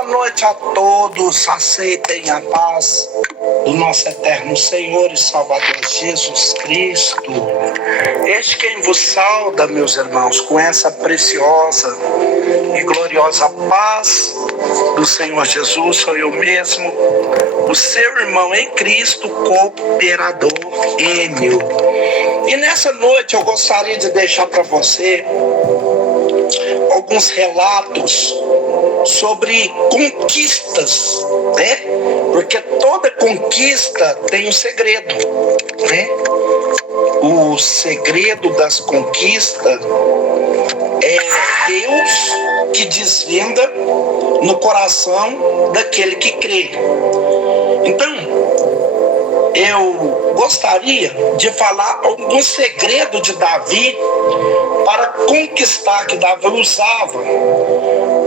Boa noite a todos, aceitem a paz do nosso eterno Senhor e Salvador Jesus Cristo. Este quem vos sauda, meus irmãos, com essa preciosa e gloriosa paz do Senhor Jesus, sou eu mesmo, o seu irmão em Cristo, cooperador Enio. E nessa noite eu gostaria de deixar para você alguns relatos sobre conquistas, né? Porque toda conquista tem um segredo, né? O segredo das conquistas é Deus que desvenda no coração daquele que crê. Então, eu gostaria de falar algum segredo de Davi para conquistar, que Davi usava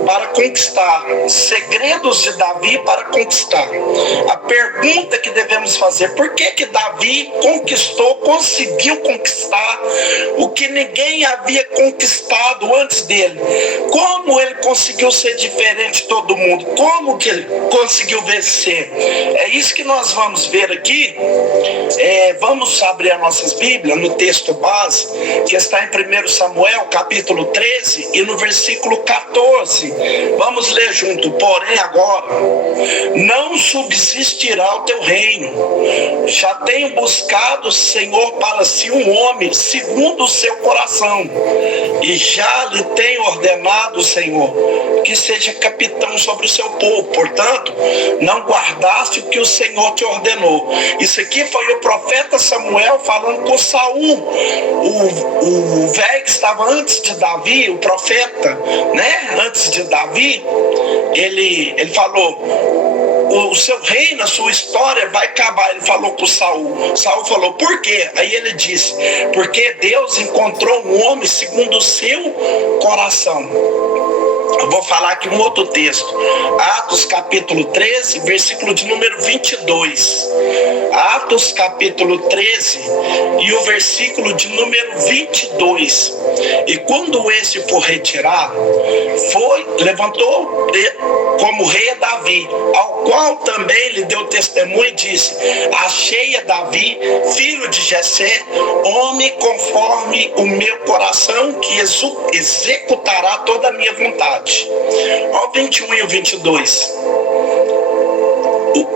para conquistar, segredos de Davi para conquistar. A pergunta que devemos fazer: por que Davi conseguiu conquistar o que ninguém havia conquistado antes dele? Como ele conseguiu ser diferente de todo mundo? Como que ele conseguiu vencer? É isso que nós vamos ver aqui. Vamos abrir as nossas Bíblias no texto base, que está em 1 Samuel, capítulo 13, e no versículo 14. Vamos ler junto. Porém agora não subsistirá o teu reino. Já tenho buscado, Senhor, para si um homem segundo o seu coração, e já lhe tenho ordenado, Senhor, que seja capitão sobre o seu povo. Portanto, não guardaste o que o Senhor te ordenou. Isso aqui foi o profeta Samuel falando com Saul, o velho que estava antes de Davi, o profeta, né? Antes de Davi, ele falou: o seu reino, a sua história vai acabar. Ele falou com Saul. Saul falou: por quê? Aí ele disse: porque Deus encontrou um homem segundo o seu coração. Eu vou falar aqui um outro texto. Atos capítulo 13, versículo de número 22. Atos capítulo 13 e o versículo de número 22. E quando esse for retirado, levantou como rei Davi, ao qual também lhe deu testemunho e disse: achei a Davi, filho de Jessé, homem conforme o meu coração, que executará toda a minha vontade. Ó, 21 e o 22.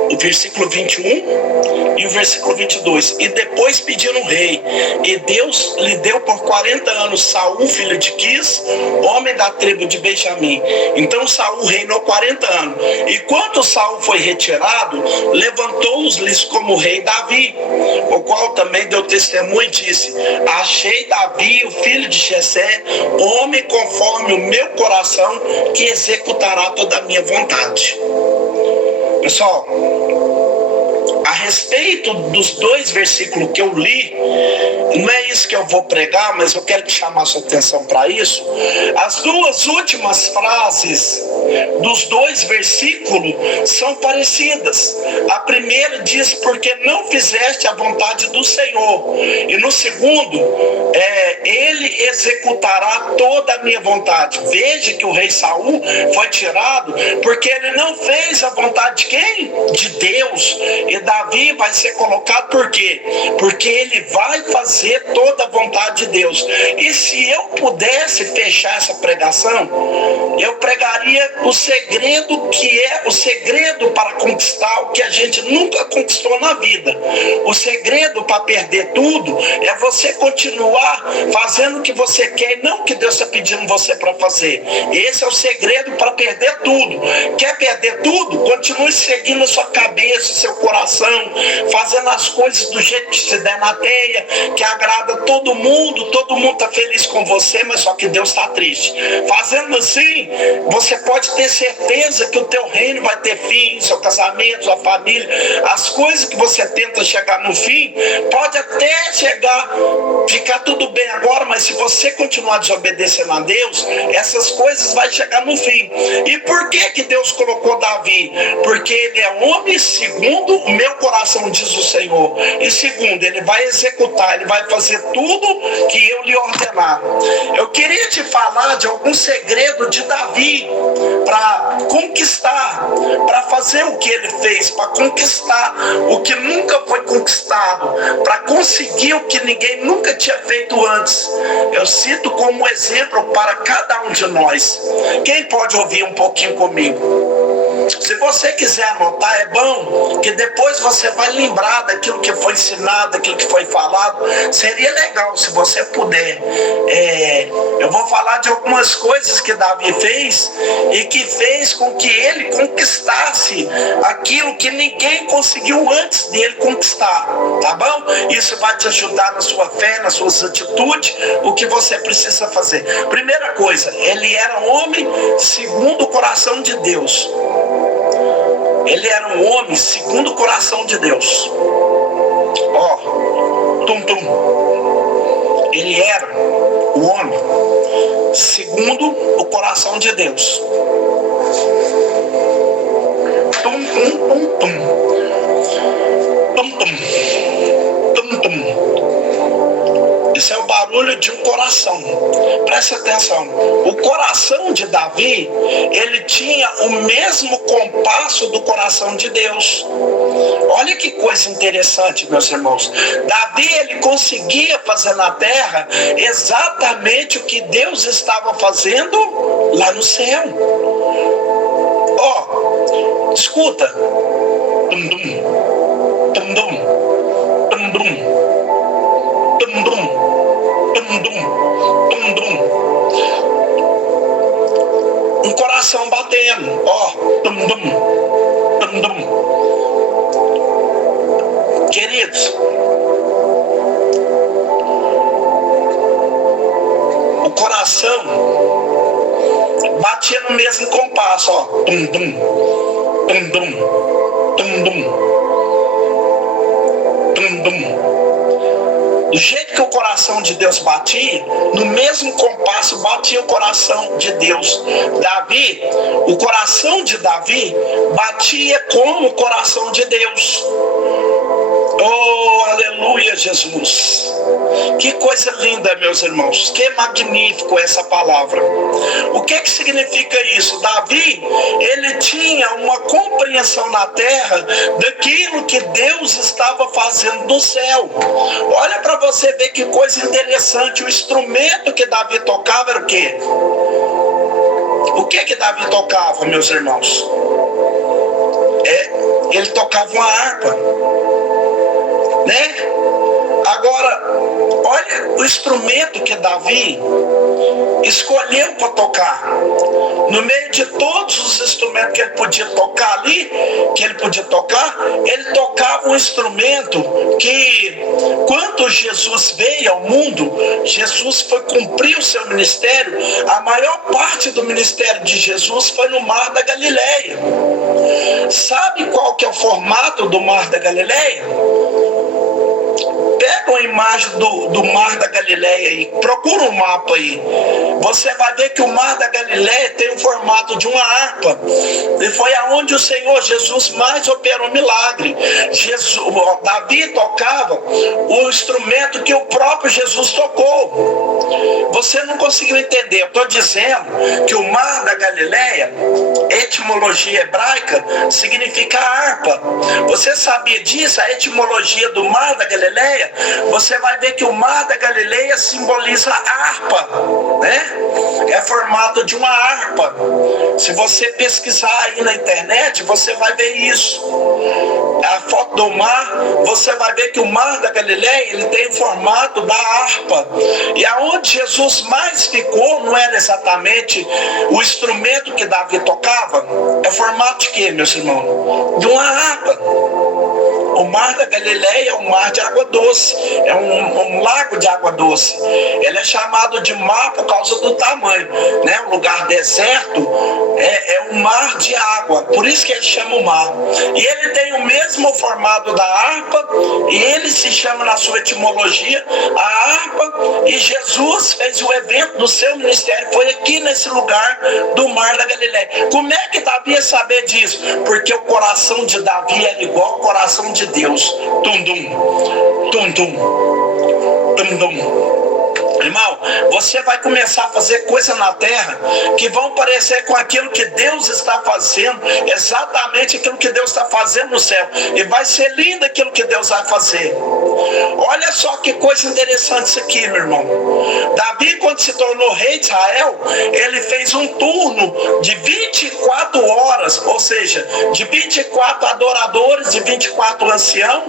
O versículo 21 e o versículo 22. E depois pediram o rei, e Deus lhe deu por 40 anos Saul, filho de Quis, homem da tribo de Benjamim. Então Saul reinou 40 anos. E quando Saul foi retirado, levantou-os-lhes como rei Davi, o qual também deu testemunho e disse: achei Davi, o filho de Jessé, homem conforme o meu coração, que executará toda a minha vontade. Pessoal, a respeito dos dois versículos que eu li, não é isso que eu vou pregar, mas eu quero te chamar a sua atenção para isso. As duas últimas frases dos dois versículos são parecidas. A primeira diz: porque não fizeste a vontade do Senhor. E no segundo, ele executará toda a minha vontade. Veja que o rei Saul foi tirado porque ele não fez a vontade de quem? De Deus. E Davi vai ser colocado por quê? Porque ele vai fazer toda a vontade de Deus. E se eu pudesse fechar essa pregação, eu pregaria o segredo, que é o segredo para conquistar o que a gente nunca conquistou na vida. O segredo para perder tudo é você continuar fazendo o que você quer e não o que Deus está pedindo você para fazer. Esse é o segredo para perder tudo. Quer perder tudo? Continue seguindo a sua cabeça, seu coração, fazendo as coisas do jeito que se der na teia, que agrada todo mundo está feliz com você, mas só que Deus está triste. Fazendo assim, você pode ter certeza que o teu reino vai ter fim, seu casamento, sua família, as coisas que você tenta chegar no fim, pode até ficar tudo bem agora, mas se você continuar desobedecendo a Deus, essas coisas vão chegar no fim. E por que Deus colocou Davi? Porque ele é homem segundo o meu coração, diz o Senhor. E segundo, ele vai executar, ele vai vai fazer tudo que eu lhe ordenar. Eu queria te falar de algum segredo de Davi para conquistar, para fazer o que ele fez, para conquistar o que nunca foi conquistado, para conseguir o que ninguém nunca tinha feito antes. Eu cito como exemplo para cada um de nós. Quem pode ouvir um pouquinho comigo? Se você quiser anotar, é bom que depois você vai lembrar daquilo que foi ensinado, daquilo que foi falado. Seria legal se você puder. Eu vou falar de algumas coisas que Davi fez e que fez com que ele conquistasse aquilo que ninguém conseguiu antes dele conquistar, tá bom? Isso vai te ajudar na sua fé, nas suas atitudes, o que você precisa fazer. Primeira coisa, ele era um homem segundo o coração de Deus. Ele era um homem segundo o coração de Deus. Ele era o homem segundo o coração de Deus. Isso é o barulho de um coração. Preste atenção. O coração de Davi, ele tinha o mesmo compasso do coração de Deus. Olha que coisa interessante, meus irmãos. Davi, ele conseguia fazer na terra exatamente o que Deus estava fazendo lá no céu. Escuta. Um coração batendo, queridos, o coração batia no mesmo compasso, do jeito que o coração de Deus batia, no mesmo compasso batia o coração de Deus. Davi, o coração de Davi batia como o coração de Deus. Oh, aleluia, Jesus. Que coisa linda, meus irmãos. Que magnífico essa palavra. O que significa isso? Davi, ele tinha uma compreensão na terra daquilo que Deus estava fazendo no céu. Olha para você ver que coisa interessante. O instrumento que Davi tocava era o quê? O que Davi tocava, meus irmãos? Ele tocava uma harpa, né? Agora, olha o instrumento que Davi escolheu para tocar. No meio de todos os instrumentos que ele podia tocar ali, ele tocava um instrumento que, quando Jesus veio ao mundo, Jesus foi cumprir o seu ministério. A maior parte do ministério de Jesus foi no Mar da Galileia. Sabe qual que é o formato do Mar da Galileia? Pega uma imagem do Mar da Galileia e procura um mapa aí. Você vai ver que o Mar da Galileia tem o formato de uma harpa. E foi aonde o Senhor Jesus mais operou milagre. Davi tocava o instrumento que o próprio Jesus tocou. Você não conseguiu entender. Eu estou dizendo que o Mar da Galileia, etimologia hebraica, significa harpa. Você sabia disso? A etimologia do Mar da Galileia, você vai ver que o Mar da Galileia simboliza a harpa, né? É formado de uma harpa. Se você pesquisar aí na internet, você vai ver isso. A foto do mar, você vai ver que o Mar da Galileia, ele tem o formato da harpa. E aonde Jesus mais ficou não era exatamente o instrumento que Davi tocava. É o formato de quê, meus irmãos? De uma harpa. O Mar da Galileia é um mar de água doce, é um lago de água doce. Ele é chamado de mar por causa do tamanho, né? Um lugar deserto é um mar de água, por isso que ele chama o mar. E ele tem o mesmo formato da harpa, e ele se chama na sua etimologia a harpa, e Jesus fez o evento do seu ministério, foi aqui nesse lugar do Mar da Galileia. Como é que Davi ia saber disso? Porque o coração de Davi era igual ao coração de Deus. Tum-dum, tum-dum. Irmão, você vai começar a fazer coisa na terra que vão parecer com aquilo que Deus está fazendo, exatamente aquilo que Deus está fazendo no céu, e vai ser lindo aquilo que Deus vai fazer. Olha só que coisa interessante isso aqui, meu irmão. Davi, quando se tornou rei de Israel, ele fez um turno de 24 horas, ou seja, de 24 adoradores, de 24 anciãos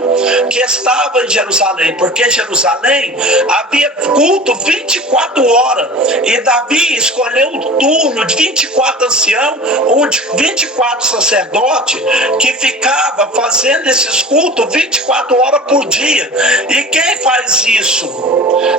que estavam em Jerusalém, porque em Jerusalém havia culto 24 horas, e Davi escolheu um turno de 24 anciãos, ou de 24 sacerdotes, que ficava fazendo esses cultos 24 horas por dia. E quem faz isso?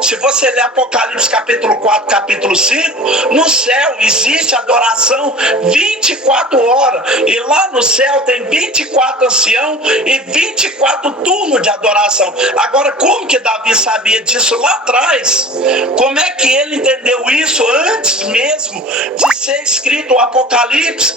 Se você ler Apocalipse capítulo 4, capítulo 5, no céu existe adoração 24 horas, e lá no céu tem 24 anciãos e 24 turnos de adoração. Agora, como que Davi sabia disso lá atrás? Como é que ele entendeu isso antes mesmo de ser escrito o Apocalipse?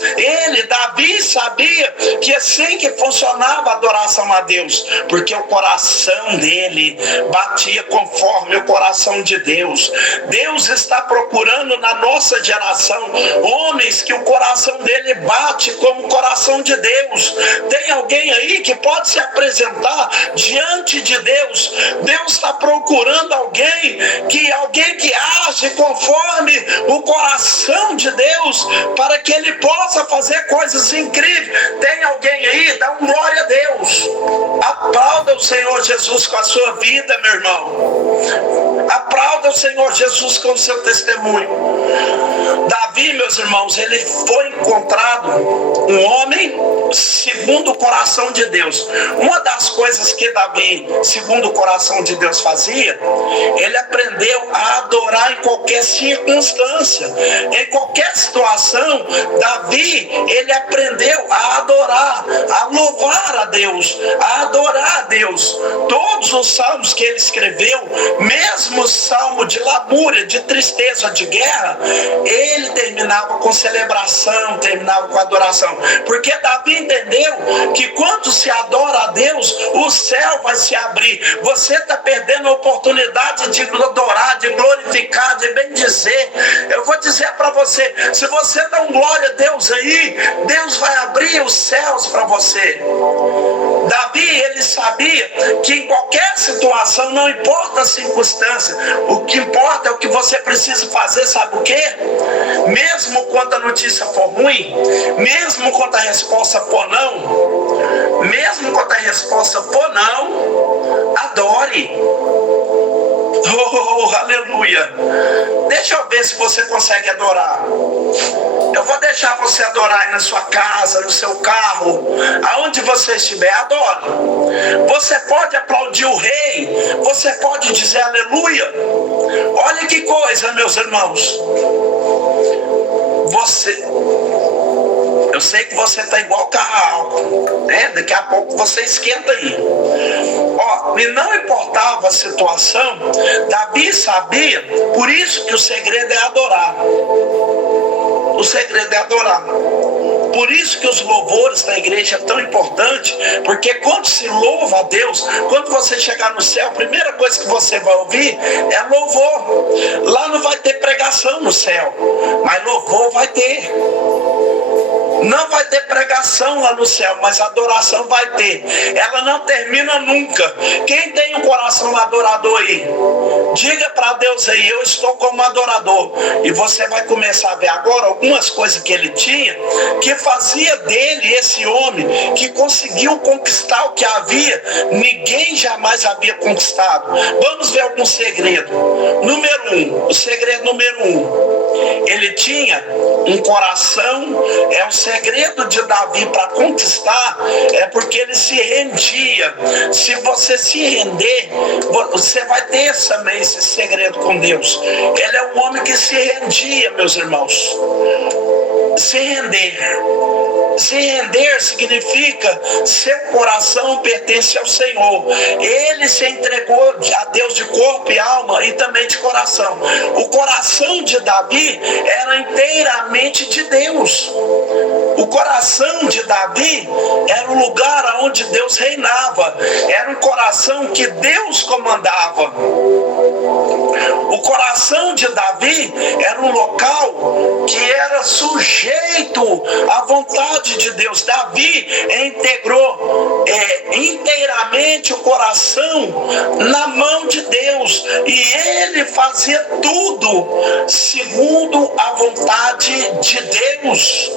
Davi, sabia que assim que funcionava a adoração a Deus, porque o coração dele batia conforme o coração de Deus. Deus está procurando na nossa geração homens que o coração dele bate como o coração de Deus. Tem alguém aí que pode se apresentar diante de Deus? Deus está procurando alguém que age conforme o coração de Deus, para que ele possa fazer coisas incríveis. Tem alguém aí? Dá um glória a Deus. Aplauda o Senhor Jesus com a sua vida, meu irmão. Aplauda o Senhor Jesus com o seu testemunho. Davi, meus irmãos, ele foi encontrado um homem segundo o coração de Deus. Uma das coisas que Davi, segundo o coração de Deus, fazia, ele aprendeu a adorar em qualquer circunstância, em qualquer situação. Davi, ele aprendeu a adorar, a louvar a Deus, a adorar a Deus. Todos os salmos que ele escreveu, mesmo o salmo de lamúria, de tristeza, de guerra, ele terminava com celebração, terminava com adoração, porque Davi entendeu que quando se adora a Deus, o céu vai se abrir. Você está perdendo a oportunidade de adorar, de glorificar, de bendizer. Eu vou dizer para você, se você dá um glória a Deus aí, Deus vai abrir os céus para você. Davi, ele sabia que em qualquer situação, não importa a circunstância, o que importa é o que você precisa fazer. Sabe o quê? Mesmo quando a notícia for ruim, mesmo quando a resposta for não, mesmo quando a resposta for não, adore. Oh, aleluia. Deixa eu ver se você consegue adorar. Eu vou deixar você adorar aí na sua casa, no seu carro, aonde você estiver. Adore. Você pode aplaudir o rei, você pode dizer aleluia. Olha que coisa, meus irmãos. Eu sei que você está igual carro álcool, né? Daqui a pouco você esquenta aí. E não importava a situação, Davi sabia, por isso que o segredo é adorar. O segredo é adorar. Por isso que os louvores da igreja é tão importante, porque quando se louva a Deus, quando você chegar no céu, a primeira coisa que você vai ouvir é louvor. Lá não vai ter pregação no céu, mas louvor vai ter. Não vai ter pregação lá no céu, mas adoração vai ter. Ela não termina nunca. Quem tem um coração adorador aí, diga para Deus aí, eu estou como adorador. E você vai começar a ver agora algumas coisas que ele tinha, que fazia dele esse homem que conseguiu conquistar o que havia, ninguém jamais havia conquistado. Vamos ver algum segredo. O segredo número 1. Ele tinha um coração, o segredo de Davi para conquistar é porque ele se rendia. Se você se render, você vai ter também esse segredo com Deus. Ele é um homem que se rendia, meus irmãos. Se render. Se render significa seu coração pertence ao Senhor. Ele se entregou a Deus de corpo e alma e também de coração. O coração de Davi era inteiramente de Deus. O coração de Davi era o lugar onde Deus reinava. Era um coração que Deus comandava. O coração de Davi era um local que era sujeito à vontade de Deus. Davi integrou inteiramente o coração na mão de Deus, e ele fazia tudo segundo a vontade de Deus.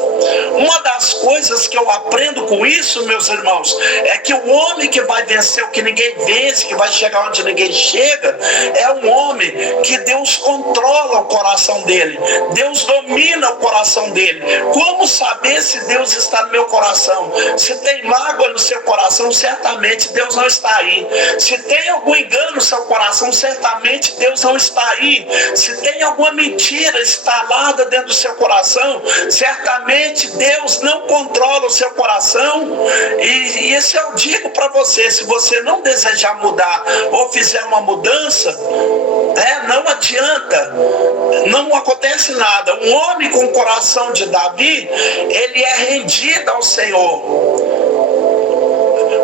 Uma das coisas que eu aprendo com isso, meus irmãos, é que o homem que vai vencer o que ninguém vence, que vai chegar onde ninguém chega, é um homem que Deus controla o coração dele. Deus domina o coração dele. Como saber se Deus está no meu coração? Se tem mágoa no seu coração, certamente Deus não está aí. Se tem algum engano no seu coração, certamente Deus não está aí. Se tem alguma mentira instalada dentro do seu coração, certamente Deus não controla o seu coração. E isso eu digo para você: se você não desejar mudar ou fizer uma mudança, não adianta, não acontece nada. Um homem com o coração de Davi, ele é rendido ao Senhor.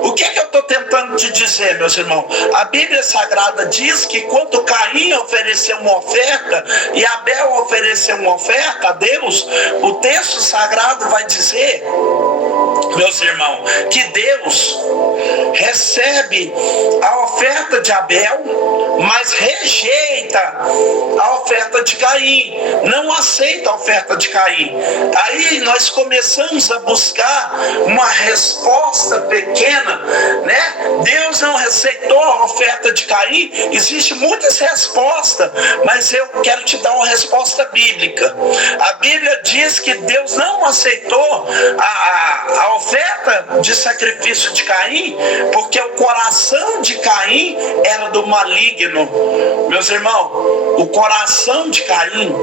O que eu estou tentando te dizer, meus irmãos? A Bíblia Sagrada diz que quando Caim ofereceu uma oferta e Abel ofereceu uma oferta a Deus, o texto sagrado vai dizer, meus irmãos, que Deus recebe a oferta de Abel, mas rejeita a oferta de Caim, não aceita a oferta de Caim. Aí nós começamos a buscar uma resposta pequena, né? Deus não aceitou a oferta de Caim. Existem muitas respostas, mas eu quero te dar uma resposta bíblica. A Bíblia diz que Deus não aceitou a oferta de sacrifício de Caim, porque o coração de Caim era do maligno. Meus irmãos, o coração de Caim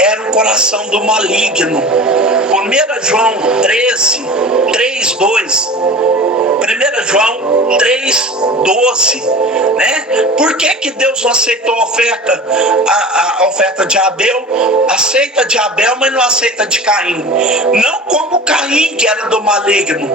era o coração do maligno. 1 João 13, 3, 2. 1 João 3, 12, né? Por que Deus não aceitou a oferta de Abel? Aceita de Abel, mas não aceita de Caim. Não como Caim, que era do maligno,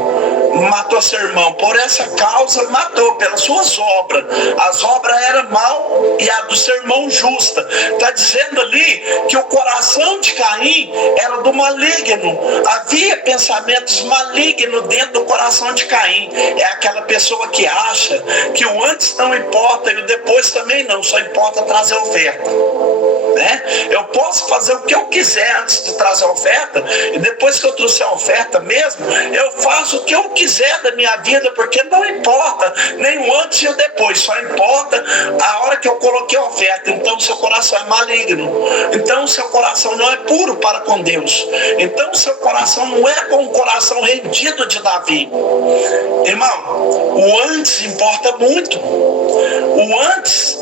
matou seu irmão. Por essa causa matou, pelas suas obras. As obras eram mal e a do seu irmão justa. Está dizendo ali que o coração de Caim era do maligno. Havia pensamentos malignos dentro do coração de Caim. É aquela pessoa que acha que o antes não importa e o depois também não, só importa trazer oferta, né? Eu posso fazer o que eu quiser antes de trazer a oferta, e depois que eu trouxer a oferta mesmo, eu faço o que eu quiser da minha vida, porque não importa nem o antes e o depois, só importa a hora que eu coloquei a oferta. Então o seu coração é maligno, então o seu coração não é puro para com Deus, então o seu coração não é com o coração rendido de Davi. Irmão, o antes importa muito. O antes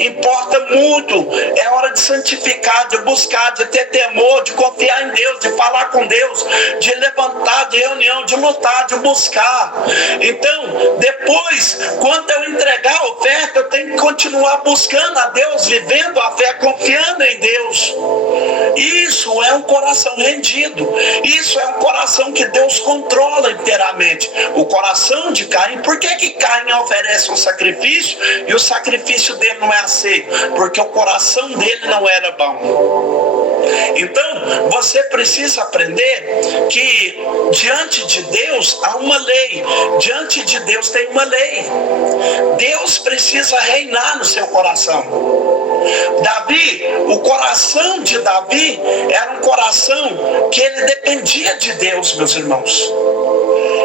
importa muito. É hora de santificar, de buscar, de ter temor, de confiar em Deus, de falar com Deus, de levantar de reunião, de lutar, de buscar. Então, depois, quando eu entregar a oferta, eu tenho que continuar buscando a Deus, vivendo a fé, confiando em Deus. Isso é um coração rendido. Isso é um coração que Deus controla inteiramente. O coração de Caim, por que Caim oferece um sacrifício e o sacrifício dele não é aceito? Porque o coração dele não era bom. Então, você precisa aprender que diante de Deus há uma lei. Diante de Deus tem uma lei. Deus precisa reinar no seu coração. Davi, o coração de Davi era um coração que ele dependia de Deus, meus irmãos.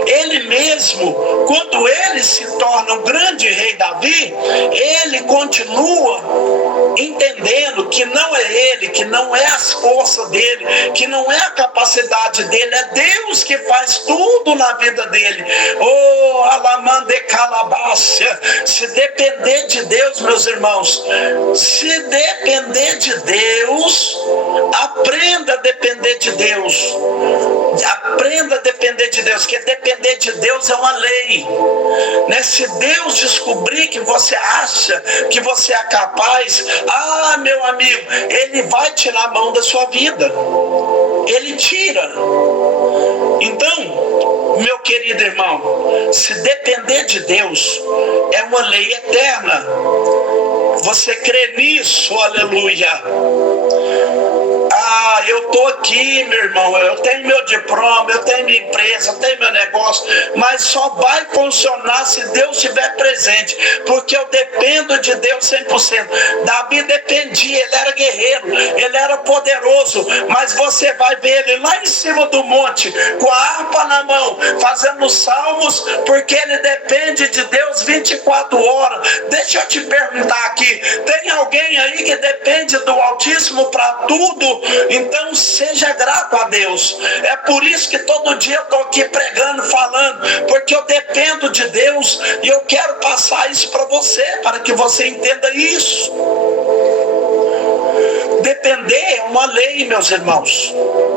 Ele mesmo, quando ele se torna o grande rei Davi, ele continua entendendo que não é ele, que não é as forças dele, que não é a capacidade dele, é Deus que faz tudo na vida dele. Oh, alamande calabácia. Se depender de Deus, meus irmãos, se depender de Deus, aprenda a depender de Deus. Aprenda depender de Deus? Porque depender de Deus é uma lei, né? Se Deus descobrir que você acha que você é capaz, meu amigo, Ele vai tirar a mão da sua vida. Ele tira. Então, meu querido irmão, se depender de Deus, é uma lei eterna. Você crê nisso? Aleluia. Eu estou aqui, meu irmão, eu tenho meu diploma, eu tenho minha empresa, eu tenho meu negócio, mas só vai funcionar se Deus estiver presente, porque eu dependo de Deus 100%. Davi dependia, ele era guerreiro, ele era poderoso, mas você vai ver ele lá em cima do monte, com a harpa na mão, fazendo salmos, porque ele depende de Deus 24 horas. Deixa eu te perguntar aqui, tem alguém aí que depende do Altíssimo para tudo? Então seja grato a Deus. É por isso que todo dia eu estou aqui pregando, falando, porque eu dependo de Deus e eu quero passar isso para você, para que você entenda isso. Depender é uma lei, meus irmãos.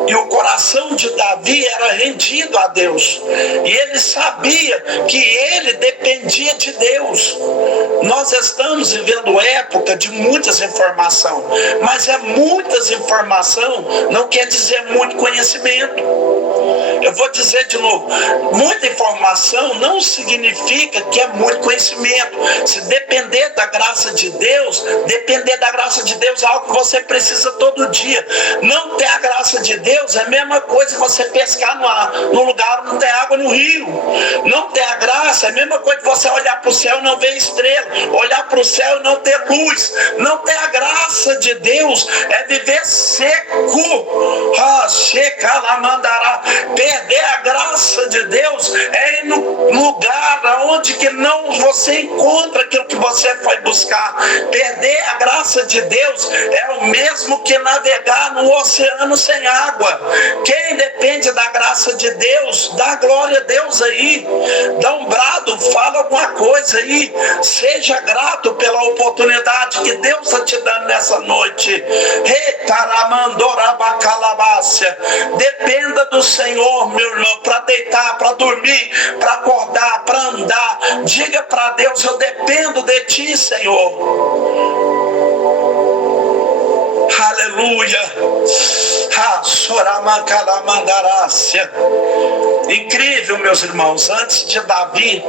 E o coração de Davi era rendido a Deus. E ele sabia que ele dependia de Deus. Nós estamos vivendo época de muitas informações. Mas muitas informações não quer dizer muito conhecimento. Eu vou dizer de novo, muita informação não significa que é muito conhecimento. Se depender da graça de Deus, depender da graça de Deus é algo que você precisa todo dia. Não ter a graça de Deus é a mesma coisa que você pescar no lugar onde não tem água, no rio. Não ter a graça é a mesma coisa que você olhar para o céu e não ver estrela, olhar para o céu e não ter luz. Não ter a graça de Deus é viver seco. Perder a graça de Deus é ir no lugar onde que não você encontra aquilo que você foi buscar. Perder a graça de Deus é o mesmo que navegar no oceano sem água. Quem depende da graça de Deus, dá glória a Deus aí, dá um brado, fala alguma coisa aí, seja grato pela oportunidade que Deus está te dando nessa noite. Dependa do Senhor, meu irmão, para deitar, para dormir, para acordar, para andar. Diga para Deus: eu dependo de ti, Senhor. Aleluia. Incrível, meus irmãos. Antes de Davi,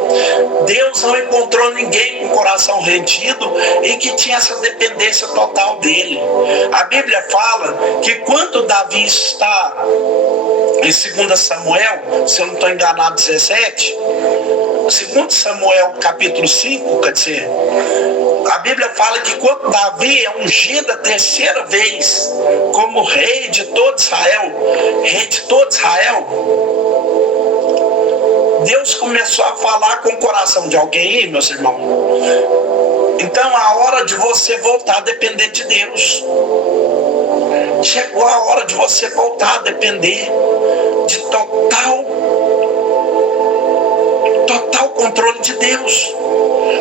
Deus não encontrou ninguém com o coração rendido e que tinha essa dependência total dele. A Bíblia fala que quando Davi está em 2 Samuel, se eu não estou enganado, 17, 2 Samuel capítulo 5, quer dizer, a Bíblia fala que quando Davi é ungido a terceira vez como rei de todo Israel, Deus começou a falar com o coração de alguém aí, meus irmãos. Então a hora de você voltar a depender de Deus. Chegou a hora de você voltar a depender de total controle de Deus.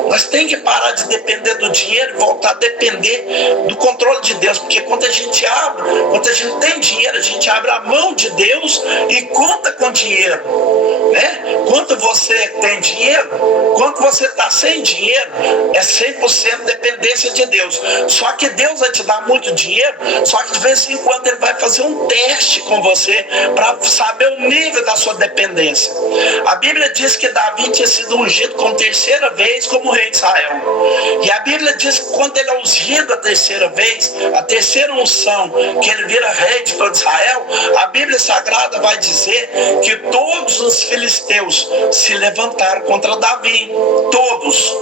Nós temos que parar de depender do dinheiro e voltar a depender do controle de Deus. Porque quando a gente tem dinheiro, a gente abre a mão de Deus e conta com dinheiro, né? Quando você tem dinheiro, quando você está sem dinheiro, é 100% dependência de Deus. Só que Deus vai te dar muito dinheiro, só que de vez em quando Ele vai fazer um teste com você para saber o nível da sua dependência. A Bíblia diz que Davi tinha sido ungido com terceira vez como rei de Israel. E a Bíblia diz que quando ele é ungido a terceira vez, a terceira unção, que ele vira rei de todo Israel, a Bíblia Sagrada vai dizer que todos os filisteus se levantaram contra Davi. Todos.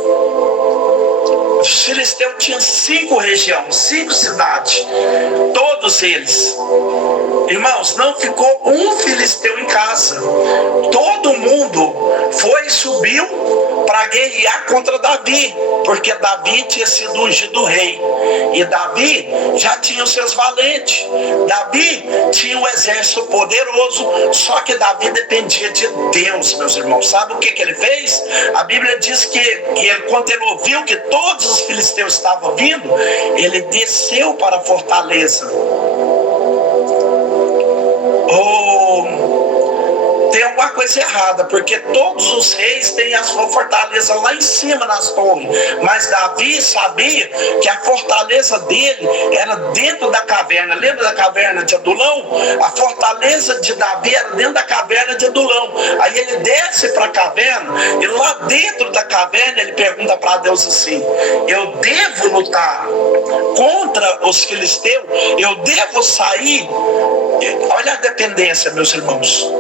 Os filisteus tinham 5 regiões, 5 cidades. Todos eles. Irmãos, não ficou um filisteu em casa. Todo mundo foi e subiu para guerrear contra Davi, porque Davi tinha sido ungido rei. E Davi já tinha os seus valentes. Davi tinha um exército poderoso, só que Davi dependia de Deus, meus irmãos. Sabe o que ele fez? A Bíblia diz que ele, quando ele ouviu que todos os filisteus estavam vindo, ele desceu para a fortaleza. Tem alguma coisa errada, porque todos os reis têm a sua fortaleza lá em cima nas torres, mas Davi sabia que a fortaleza dele era dentro da caverna. Lembra da caverna de Adulão? A fortaleza de Davi era dentro da caverna de Adulão. Aí ele desce para a caverna, e lá dentro da caverna ele pergunta para Deus assim: eu devo lutar contra os filisteus? Eu devo sair? Olha a dependência, meus irmãos.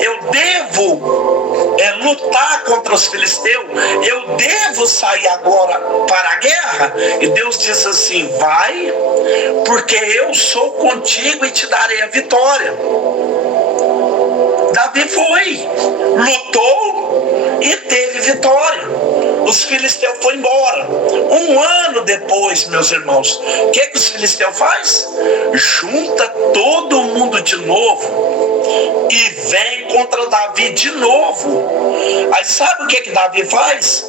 Eu devo lutar contra os filisteus? Eu devo sair agora para a guerra? E Deus diz assim: vai, porque eu sou contigo e te darei a vitória. Davi foi, lutou e teve vitória. Os filisteus foram embora. Um ano depois, meus irmãos, o que os filisteus faz? Junta todo mundo de novo e vem contra Davi de novo. Aí sabe o que Davi faz?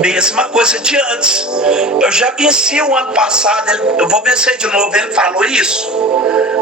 Mesma coisa de antes. Eu já venci o ano passado, eu vou vencer de novo. Ele falou isso?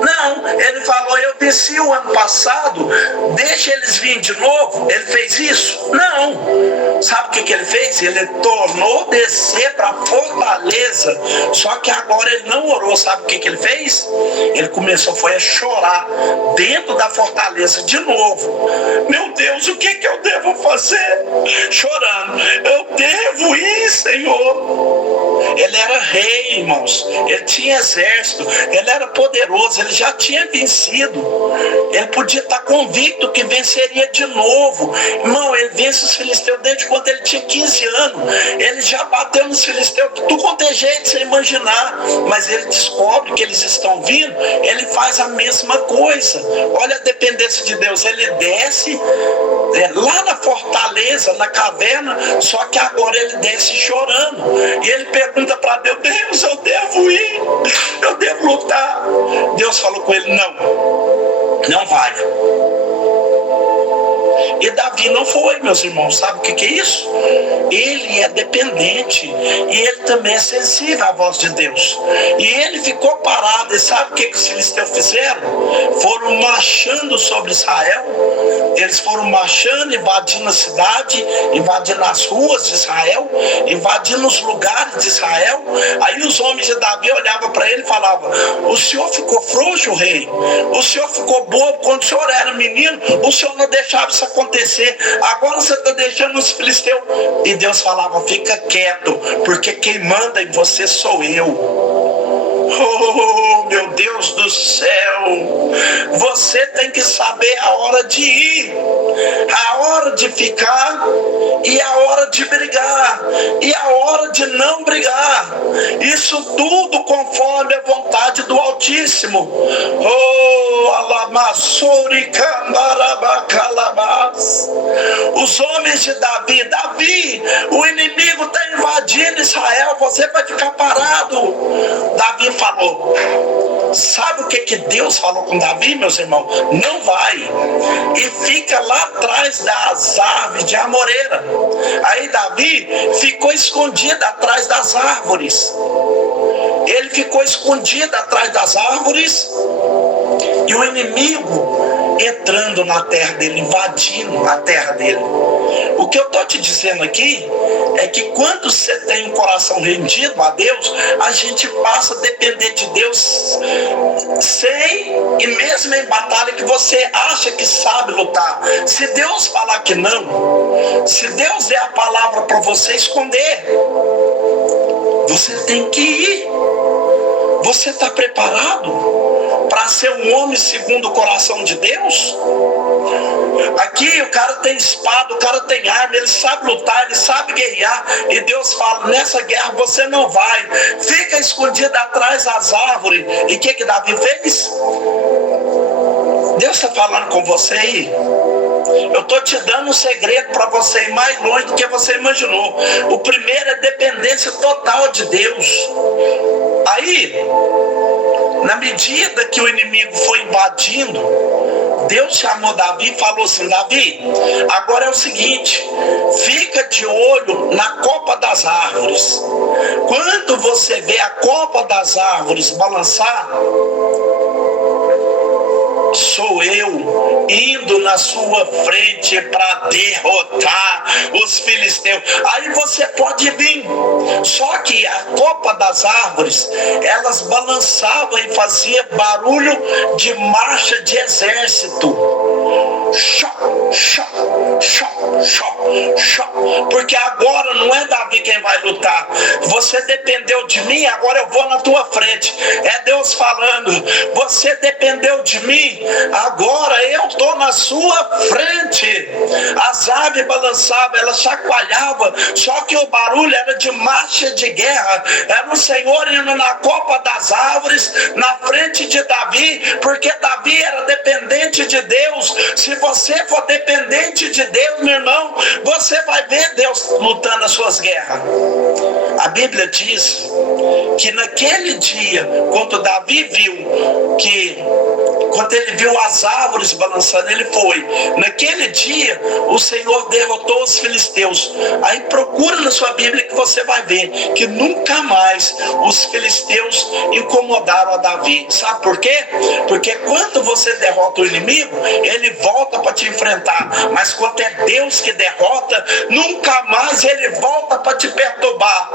Não, ele falou: eu venci o ano passado, deixa eles virem de novo. Ele fez isso? Não. Sabe o que ele fez? Ele tornou descer para a fortaleza. Só que agora ele não orou. Sabe o que ele fez? Ele começou a chorar dentro da fortaleza de novo. Meu Deus, o que eu devo fazer? Chorando: eu devo ir, Senhor. Ele era rei, irmãos. Ele tinha exército. Ele era poderoso. Ele já tinha vencido. Ele podia estar convicto que venceria de novo. Irmão, ele vence os filisteus desde quando ele tinha 15 anos. Ele já bateu nos filisteus de tudo quanto é jeito, sem imaginar. Mas ele descobre que eles estão vindo. Ele faz a mesma coisa. Olha a dependência de Deus. Ele desce lá na fortaleza, na caverna, só que agora ele desce chorando. E ele pergunta para Deus: Deus, eu devo ir, eu devo lutar. Deus falou com ele: não vai. E Davi não foi, meus irmãos. Sabe o que é isso? Ele é dependente e ele também é sensível à voz de Deus. E ele ficou parado. E sabe o que os filisteus fizeram? Foram marchando sobre Israel. Eles foram marchando, invadindo a cidade, invadindo as ruas de Israel, invadindo os lugares de Israel. Aí os homens de Davi olhavam para ele e falavam: o senhor ficou frouxo, rei? O senhor ficou bobo quando o senhor era menino? O senhor não deixava isso acontecer? Agora você está deixando os filisteus. E Deus falava: fica quieto, porque quem manda em você sou eu. Oh, meu Deus do céu! Você tem que saber a hora de ir, a hora de ficar e a hora de brigar e a hora de não brigar. Isso tudo conforme a vontade do Altíssimo. Oh, alamassori cambarabacalabás. Os homens de Davi, o inimigo está invadindo Israel, você vai ficar parado. Davi falou. Sabe o que Deus falou com Davi, meus irmãos? Não vai. E fica lá atrás das árvores de amoreira. Aí Davi ficou escondido atrás das árvores. Ele ficou escondido atrás das árvores. E o inimigo entrando na terra dele, invadindo a terra dele. O que eu estou te dizendo aqui é que quando você tem um coração rendido a Deus, a gente passa a depender de Deus e mesmo em batalha que você acha que sabe lutar. Se Deus falar que não, se Deus der a palavra para você esconder, você tem que ir. Você está preparado para ser um homem segundo o coração de Deus? Aqui o cara tem espada, o cara tem arma, ele sabe lutar, ele sabe guerrear. E Deus fala: nessa guerra você não vai. Fica escondido atrás das árvores. E o que Davi fez? Deus está falando com você aí. Eu estou te dando um segredo para você ir mais longe do que você imaginou. O primeiro é dependência total de Deus. Aí, na medida que o inimigo foi invadindo, Deus chamou Davi e falou assim: Davi, agora é o seguinte, fica de olho na copa das árvores. Quando você vê a copa das árvores balançar, sou eu indo na sua frente para derrotar os filisteus. Aí você pode vir. Só que a copa das árvores, elas balançavam e fazia barulho de marcha de exército. Chó, chó, chó, chó, chó. Porque agora não é Davi quem vai lutar. Você dependeu de mim, agora eu vou na tua frente. É Deus falando. Você dependeu de mim, agora eu estou na sua frente. As aves balançavam, elas chacoalhavam, só que o barulho era de marcha de guerra. Era o Senhor indo na copa das árvores, na frente de Davi, porque Davi era dependente de Deus. Se você for dependente de Deus, meu irmão, você vai ver Deus lutando as suas guerras. A Bíblia diz que naquele dia, quando Davi viu quando ele viu as árvores balançando, ele foi. Naquele dia, o Senhor derrotou os filisteus. Aí procura na sua Bíblia que você vai ver que nunca mais os filisteus incomodaram a Davi. Sabe por quê? Porque quando você derrota o inimigo, ele volta para te enfrentar. Mas quando é Deus que derrota, nunca mais ele volta para te perturbar.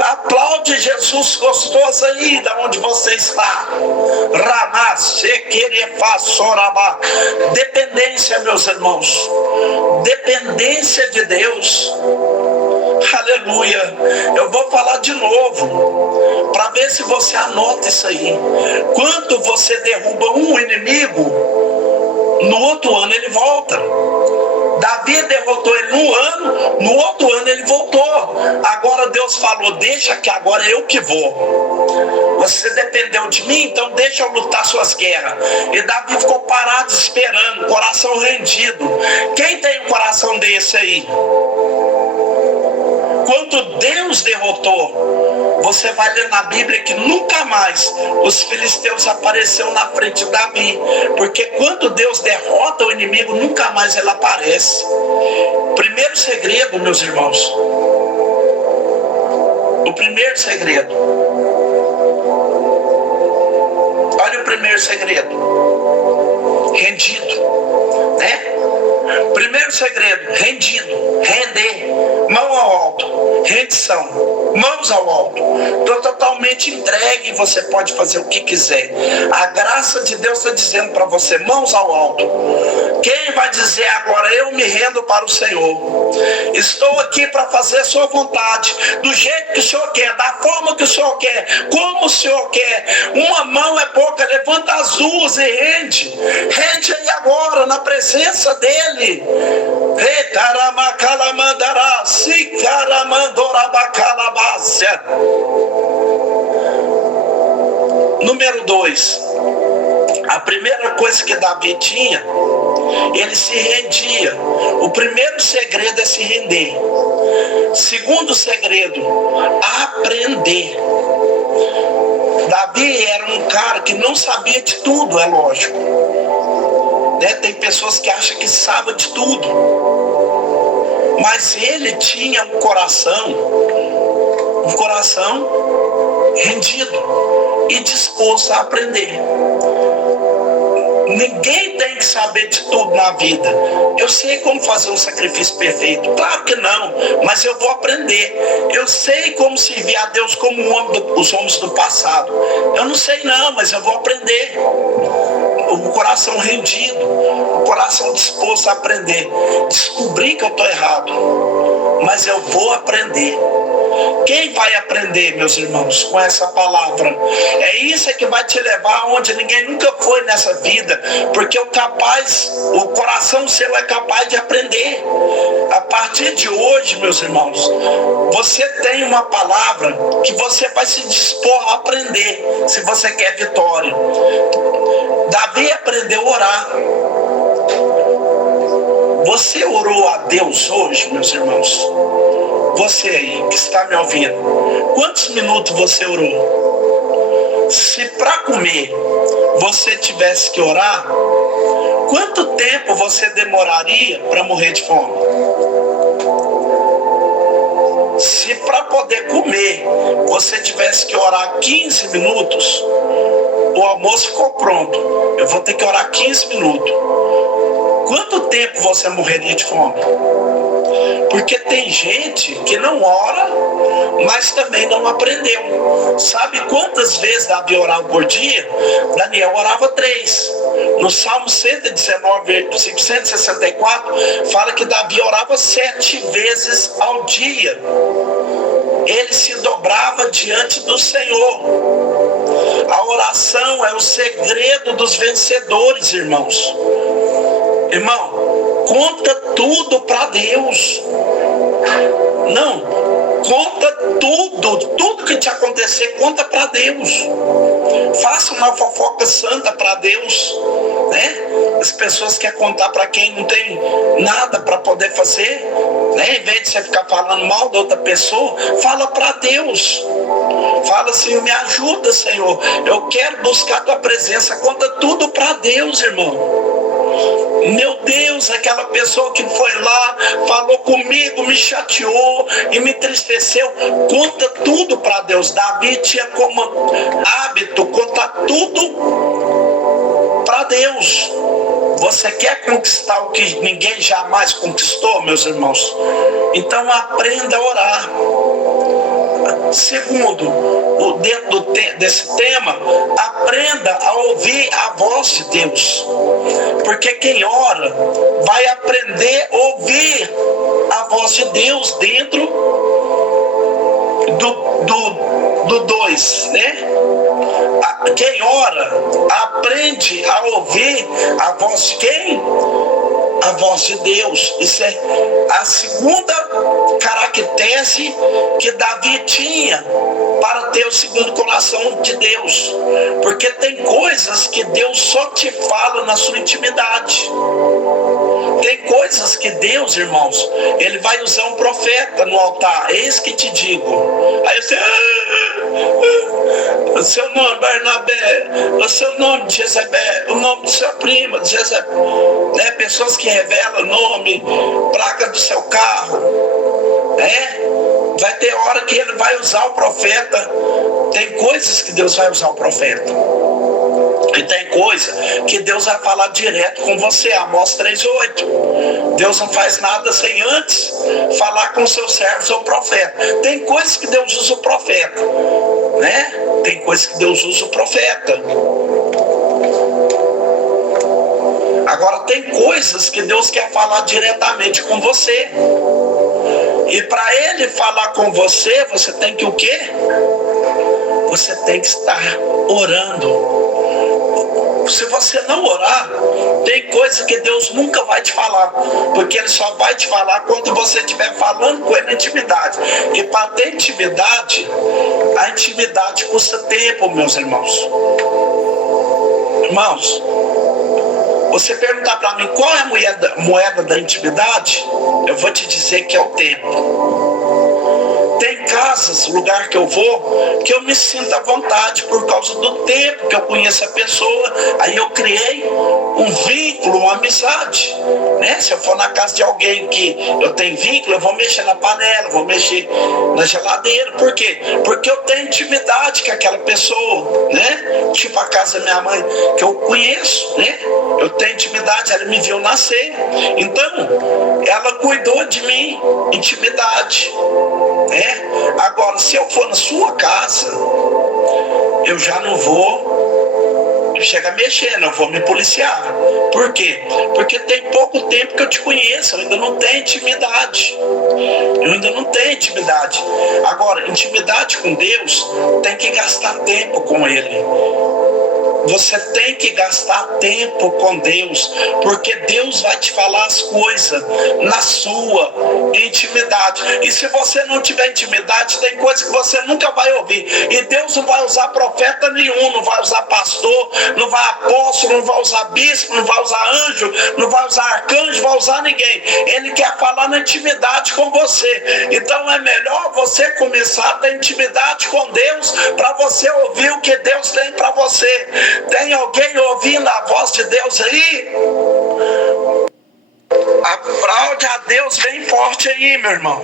Aplaude Jesus gostoso aí da onde você está. Dependência, meus irmãos, dependência de Deus. Aleluia. Eu vou falar de novo para ver se você anota isso aí. Quando você derruba um inimigo, no outro ano ele volta. Davi derrotou ele num ano, no outro ano ele voltou. Agora Deus falou: deixa que agora eu que vou. Você dependeu de mim, então deixa eu lutar suas guerras. E Davi ficou parado esperando, coração rendido. Quem tem um coração desse aí? Quando Deus derrotou, você vai ler na Bíblia que nunca mais os filisteus apareceram na frente de Davi. Porque quando Deus derrota o inimigo, nunca mais ele aparece. Primeiro segredo, meus irmãos. O primeiro segredo. Olha o primeiro segredo. Rendido, né? Primeiro segredo, rendido, render, mão ao alto, rendição, mãos ao alto. Estou totalmente entregue, você pode fazer o que quiser. A graça de Deus está dizendo para você, mãos ao alto. Quem vai dizer agora, eu me rendo para o Senhor? Estou aqui para fazer a sua vontade, do jeito que o Senhor quer, da forma que o Senhor quer, como o Senhor quer. Uma mão é pouca, levanta as duas e rende. Rende aí agora, na presença dEle. Número 2. A primeira coisa que Davi tinha, ele se rendia. O primeiro segredo é se render. Segundo segredo, aprender. Davi era um cara que não sabia de tudo, é lógico. Tem pessoas que acham que sabem de tudo. Mas ele tinha um coração rendido e disposto a aprender. Ninguém tem que saber de tudo na vida. Eu sei como fazer um sacrifício perfeito. Claro que não, mas eu vou aprender. Eu sei como servir a Deus como os homens do passado. Eu não sei não, mas eu vou aprender. O coração rendido, o coração disposto a aprender. Descobri que eu estou errado, mas eu vou aprender. Quem vai aprender, meus irmãos, com essa palavra? É isso que vai te levar onde ninguém nunca foi nessa vida, porque o coração seu é capaz de aprender. A partir de hoje, meus irmãos, você tem uma palavra que você vai se dispor a aprender, se você quer vitória. Davi aprendeu a orar. Você orou a Deus hoje, meus irmãos? Você aí que está me ouvindo, quantos minutos você orou? Se para comer você tivesse que orar, quanto tempo você demoraria para morrer de fome? Se se para poder comer você tivesse que orar 15 minutos, o almoço ficou pronto, eu vou ter que orar 15 minutos. Quanto tempo você morreria de fome? Porque tem gente que não ora, mas também não aprendeu. Sabe quantas vezes Davi orava por dia? Daniel orava 3. No Salmo 119, 164, fala que Davi orava 7 vezes ao dia. Ele se dobrava diante do Senhor. A oração é o segredo dos vencedores, irmãos. Irmão, conta tudo para Deus. Não, conta tudo que te acontecer, conta para Deus. Faça uma fofoca santa para Deus, né? As pessoas querem contar para quem não tem nada para poder fazer, né? Em vez de você ficar falando mal da outra pessoa, fala para Deus. Fala assim: me ajuda, Senhor, eu quero buscar a tua presença. Conta tudo para Deus, irmão. Meu Deus, aquela pessoa que foi lá, falou comigo, me chateou e me entristeceu. Conta tudo para Deus. Davi tinha como hábito contar tudo para Deus. Você quer conquistar o que ninguém jamais conquistou, meus irmãos? Então aprenda a orar. Segundo, dentro desse tema, aprenda a ouvir a voz de Deus. Porque quem ora vai aprender a ouvir a voz de Deus dentro do 2, né? Quem ora aprende a ouvir a voz de quem? A voz de Deus. Isso é a segunda característica que Davi tinha para ter o segundo coração de Deus. Porque tem coisas que Deus só te fala na sua intimidade. Tem coisas que Deus, irmãos, Ele vai usar um profeta no altar. Eis que te digo. Aí você... o seu nome, Barnabé, o seu nome de Jezebel, o nome de sua prima, de Jezebel, né? Pessoas que revelam o nome, placa do seu carro, né? Vai ter hora que ele vai usar o profeta. Tem coisas que Deus vai usar o profeta. E tem coisa que Deus vai falar direto com você. Amós 3:8. Deus não faz nada sem antes falar com seus servos ou profeta. Tem coisas que Deus usa o profeta, né? Tem coisas que Deus usa o profeta. Agora tem coisas que Deus quer falar diretamente com você. E para Ele falar com você, você tem que o quê? Você tem que estar orando. Se você não orar, tem coisa que Deus nunca vai te falar, porque Ele só vai te falar quando você estiver falando com Ele na intimidade. E para ter intimidade, a intimidade custa tempo, meus irmãos. Irmãos, você perguntar para mim qual é a moeda da intimidade, eu vou te dizer que é o tempo. Tem casas, lugar que eu vou, que eu me sinto à vontade por causa do tempo que eu conheço a pessoa. Aí eu criei um vínculo, uma amizade, né? Se eu for na casa de alguém que eu tenho vínculo, eu vou mexer na panela, vou mexer na geladeira. Por quê? Porque eu tenho intimidade com aquela pessoa, né? Tipo a casa da minha mãe, que eu conheço, né? Eu tenho intimidade, ela me viu nascer. Então, ela cuidou de mim, intimidade. Agora, se eu for na sua casa, eu já não vou chegar mexendo, eu vou me policiar. Por quê? Porque tem pouco tempo que eu te conheço, eu ainda não tenho intimidade. Agora, intimidade com Deus tem que gastar tempo com Ele. Você tem que gastar tempo com Deus, porque Deus vai te falar as coisas na sua intimidade. E se você não tiver intimidade, tem coisas que você nunca vai ouvir. E Deus não vai usar profeta nenhum, não vai usar pastor, não vai apóstolo, não vai usar bispo, não vai usar anjo, não vai usar arcanjo, não vai usar ninguém. Ele quer falar na intimidade com você. Então é melhor você começar a ter intimidade com Deus, para você ouvir o que Deus tem para você. Tem alguém ouvindo a voz de Deus aí? Aplaude a Deus bem forte aí, meu irmão.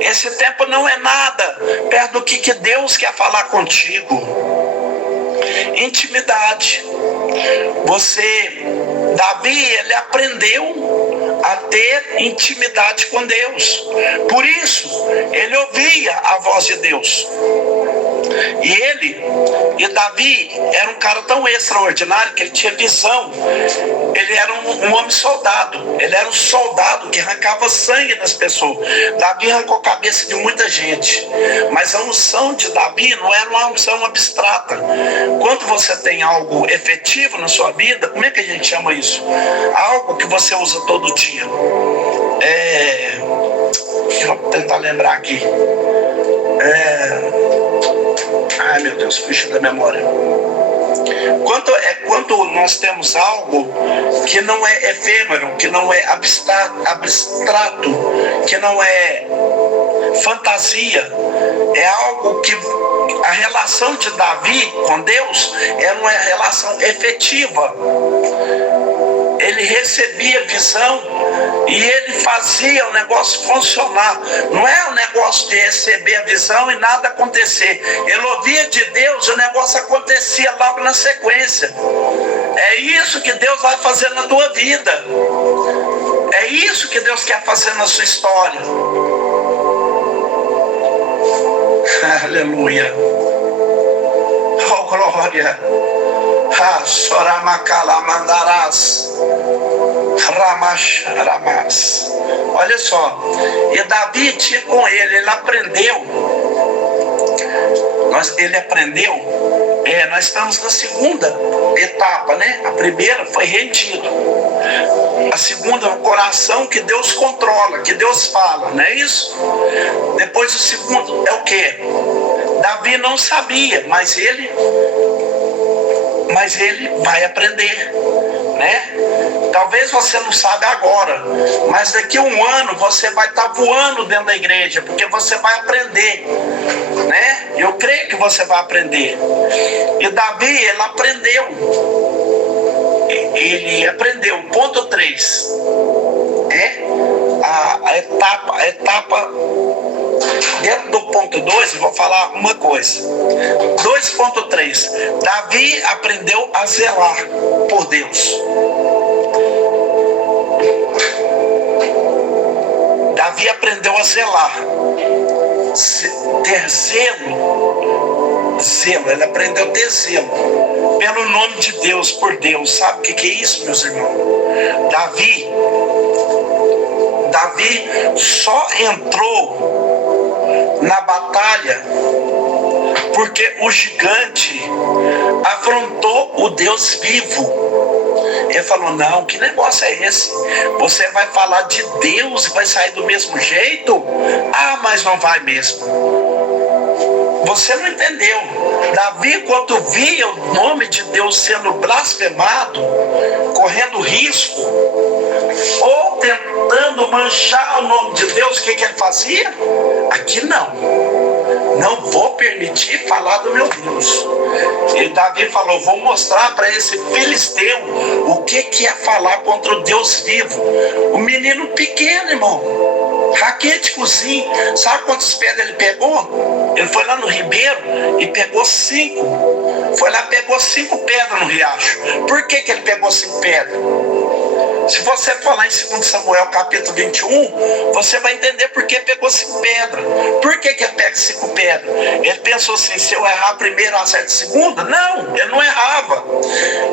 Esse tempo não é nada perto do que Deus quer falar contigo. Intimidade. Davi, ele aprendeu a ter intimidade com Deus. Por isso, ele ouvia a voz de Deus. E Davi era um cara tão extraordinário que ele tinha visão. Ele era um homem soldado. Ele era um soldado que arrancava sangue das pessoas. Davi arrancou a cabeça de muita gente. Mas a unção de Davi não era uma unção abstrata. Quando você tem algo efetivo na sua vida, como é que a gente chama isso? Algo que você usa todo dia. Deixa eu tentar lembrar aqui. Ai, meu Deus, fugiu da memória. Quando nós temos algo que não é efêmero, que não é abstrato, que não é fantasia, é algo que a relação de Davi com Deus era uma relação efetiva. Ele recebia visão e ele fazia o negócio funcionar. Não é um negócio de receber a visão e nada acontecer. Ele ouvia de Deus e o negócio acontecia logo na sequência. É isso que Deus vai fazer na tua vida. É isso que Deus quer fazer na sua história. Aleluia. Oh, glória. Olha só, e Davi tinha com ele aprendeu. Nós estamos na segunda etapa, né? A primeira foi rendido. A segunda é o coração que Deus controla, que Deus fala, não é isso? Depois o segundo é o quê? Davi não sabia, mas ele vai aprender, né? Talvez você não saiba agora, mas daqui a um ano você vai estar voando dentro da igreja, porque você vai aprender, né? Eu creio que você vai aprender. E Davi, ele aprendeu. Ponto 3. A etapa. Dentro do ponto 2, eu vou falar uma coisa. 2.3. Davi aprendeu a zelar por Deus. Davi aprendeu a zelar. Ter zelo. Ele aprendeu a ter zelo. Pelo nome de Deus, por Deus. Sabe o que é isso, meus irmãos? Davi só entrou na batalha porque o gigante afrontou o Deus vivo. Ele falou: não, que negócio é esse? Você vai falar de Deus e vai sair do mesmo jeito? Ah, mas não vai mesmo. Você não entendeu. Davi, quando via o nome de Deus sendo blasfemado, correndo risco, ou tentando manchar o nome de Deus, o que ele fazia? Aqui não vou permitir falar do meu Deus. E Davi falou: vou mostrar para esse filisteu o que é falar contra o Deus vivo. O menino pequeno, irmão, raquíticozinho. Sabe quantas pedras ele pegou? Ele foi lá no ribeiro e pegou 5. Foi lá e pegou 5 pedras no riacho. Por que ele pegou 5 pedras? Se você for lá em 2 Samuel capítulo 21, você vai entender por que pegou 5 pedras. Por que ele pega 5 pedras? Ele pensou assim: se eu errar a primeira, eu acerto a segunda? Não, ele não errava.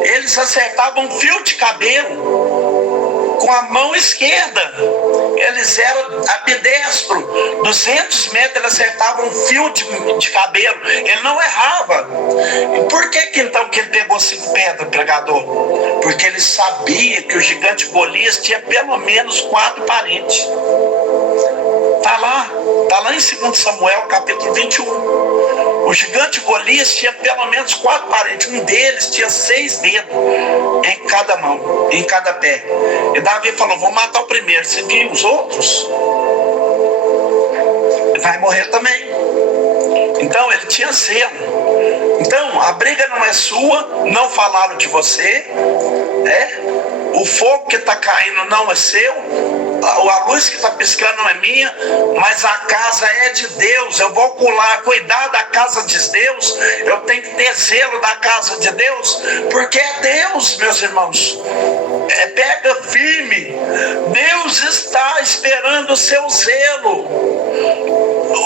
Eles acertavam um fio de cabelo com a mão esquerda. Eles eram ambidestros. 200 metros ele acertava um fio de cabelo. Ele não errava. E por que então que ele pegou 5 pedras, pregador? Porque ele sabia que o gigante Golias tinha pelo menos 4 parentes. Está lá em 2 Samuel capítulo 21. O gigante Golias tinha pelo menos 4 parentes. Um deles tinha 6 dedos em cada mão, em cada pé. E Davi falou: vou matar o primeiro. Se vir os outros, vai morrer também. Então ele tinha zelo. Então a briga não é sua, não falaram de você, né? O fogo que está caindo não é seu. a luz que está piscando não é minha, mas a casa é de Deus. Eu vou cuidar da casa de Deus. Eu tenho que ter zelo da casa de Deus, porque é Deus, meus irmãos. Pega firme. Deus está esperando o seu zelo.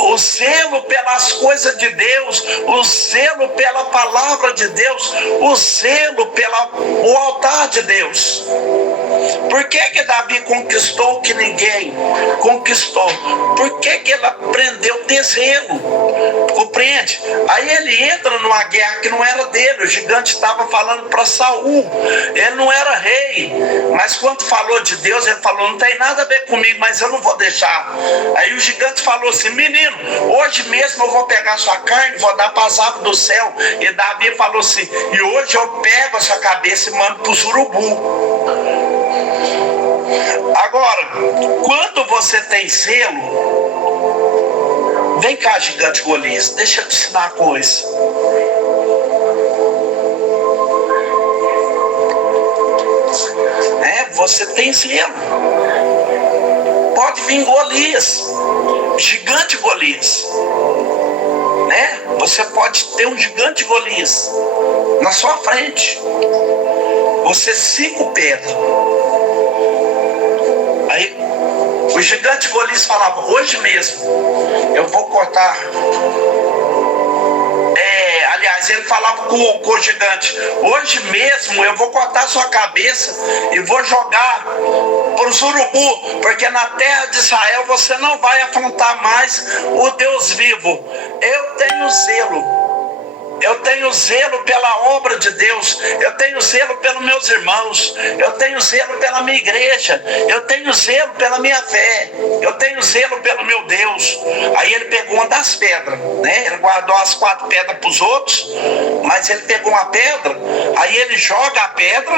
O zelo pelas coisas de Deus, o zelo pela palavra de Deus, o zelo pelo altar de Deus. Por que Davi conquistou o que ninguém conquistou? Por que ele aprendeu a ter zelo? Compreende? Aí ele entra numa guerra que não era dele. O gigante estava falando para Saul. Ele não era rei, mas quando falou de Deus, ele falou: não tem nada a ver comigo, mas eu não vou deixar. Aí o gigante falou assim: menino, hoje mesmo eu vou pegar sua carne, vou dar para as aves do céu. E Davi falou assim: e hoje eu pego a sua cabeça e mando para os urubu. Agora, quando você tem zelo, vem cá, gigante Golias, deixa eu te ensinar uma coisa. Você tem zelo. Pode vir Golias, gigante Golias, Você pode ter um gigante Golias na sua frente. Você 5 pedras. Aí o gigante Golias falava: hoje mesmo eu vou cortar. Aliás, ele falava com o gigante: hoje mesmo eu vou cortar sua cabeça e vou jogar para os urubu, porque na terra de Israel você não vai afrontar mais o Deus vivo. Eu tenho zelo. Eu tenho zelo pela obra de Deus. Eu tenho zelo pelos meus irmãos. Eu tenho zelo pela minha igreja. Eu tenho zelo pela minha fé. Eu tenho zelo pelo meu Deus. Aí ele pegou uma das pedras, Ele guardou as 4 pedras para os outros, mas ele pegou uma pedra. Aí ele joga a pedra.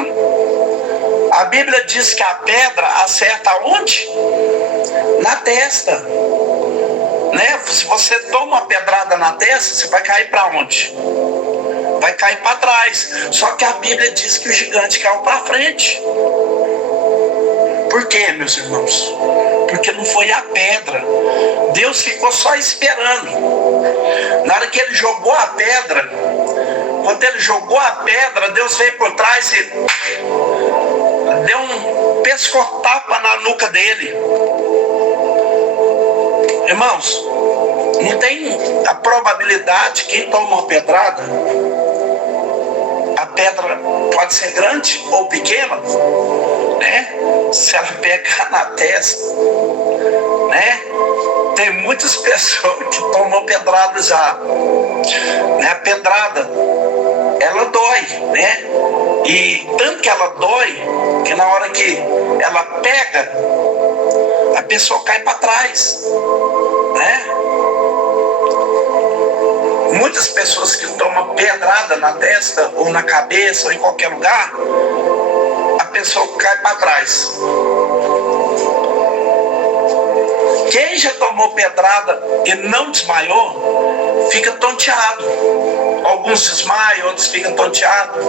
A Bíblia diz que a pedra acerta onde? Na testa. Se você toma uma pedrada na testa, você vai cair para onde? Vai cair para trás. Só que a Bíblia diz que o gigante caiu para frente. Por quê, meus irmãos? Porque não foi a pedra. Deus ficou só esperando. Na hora que ele jogou a pedra, quando ele jogou a pedra, Deus veio por trás e deu um pescotapa na nuca dele. Irmãos, não tem a probabilidade que quem toma uma pedrada, a pedra pode ser grande ou pequena, Se ela pegar na testa, Tem muitas pessoas que tomam pedrada já, A pedrada, ela dói, E tanto que ela dói, que na hora que ela pega, a pessoa cai para trás, Muitas pessoas que tomam pedrada na testa ou na cabeça ou em qualquer lugar, a pessoa cai para trás. Quem já tomou pedrada e não desmaiou, fica tonteado. Alguns desmaiam, outros ficam tonteados,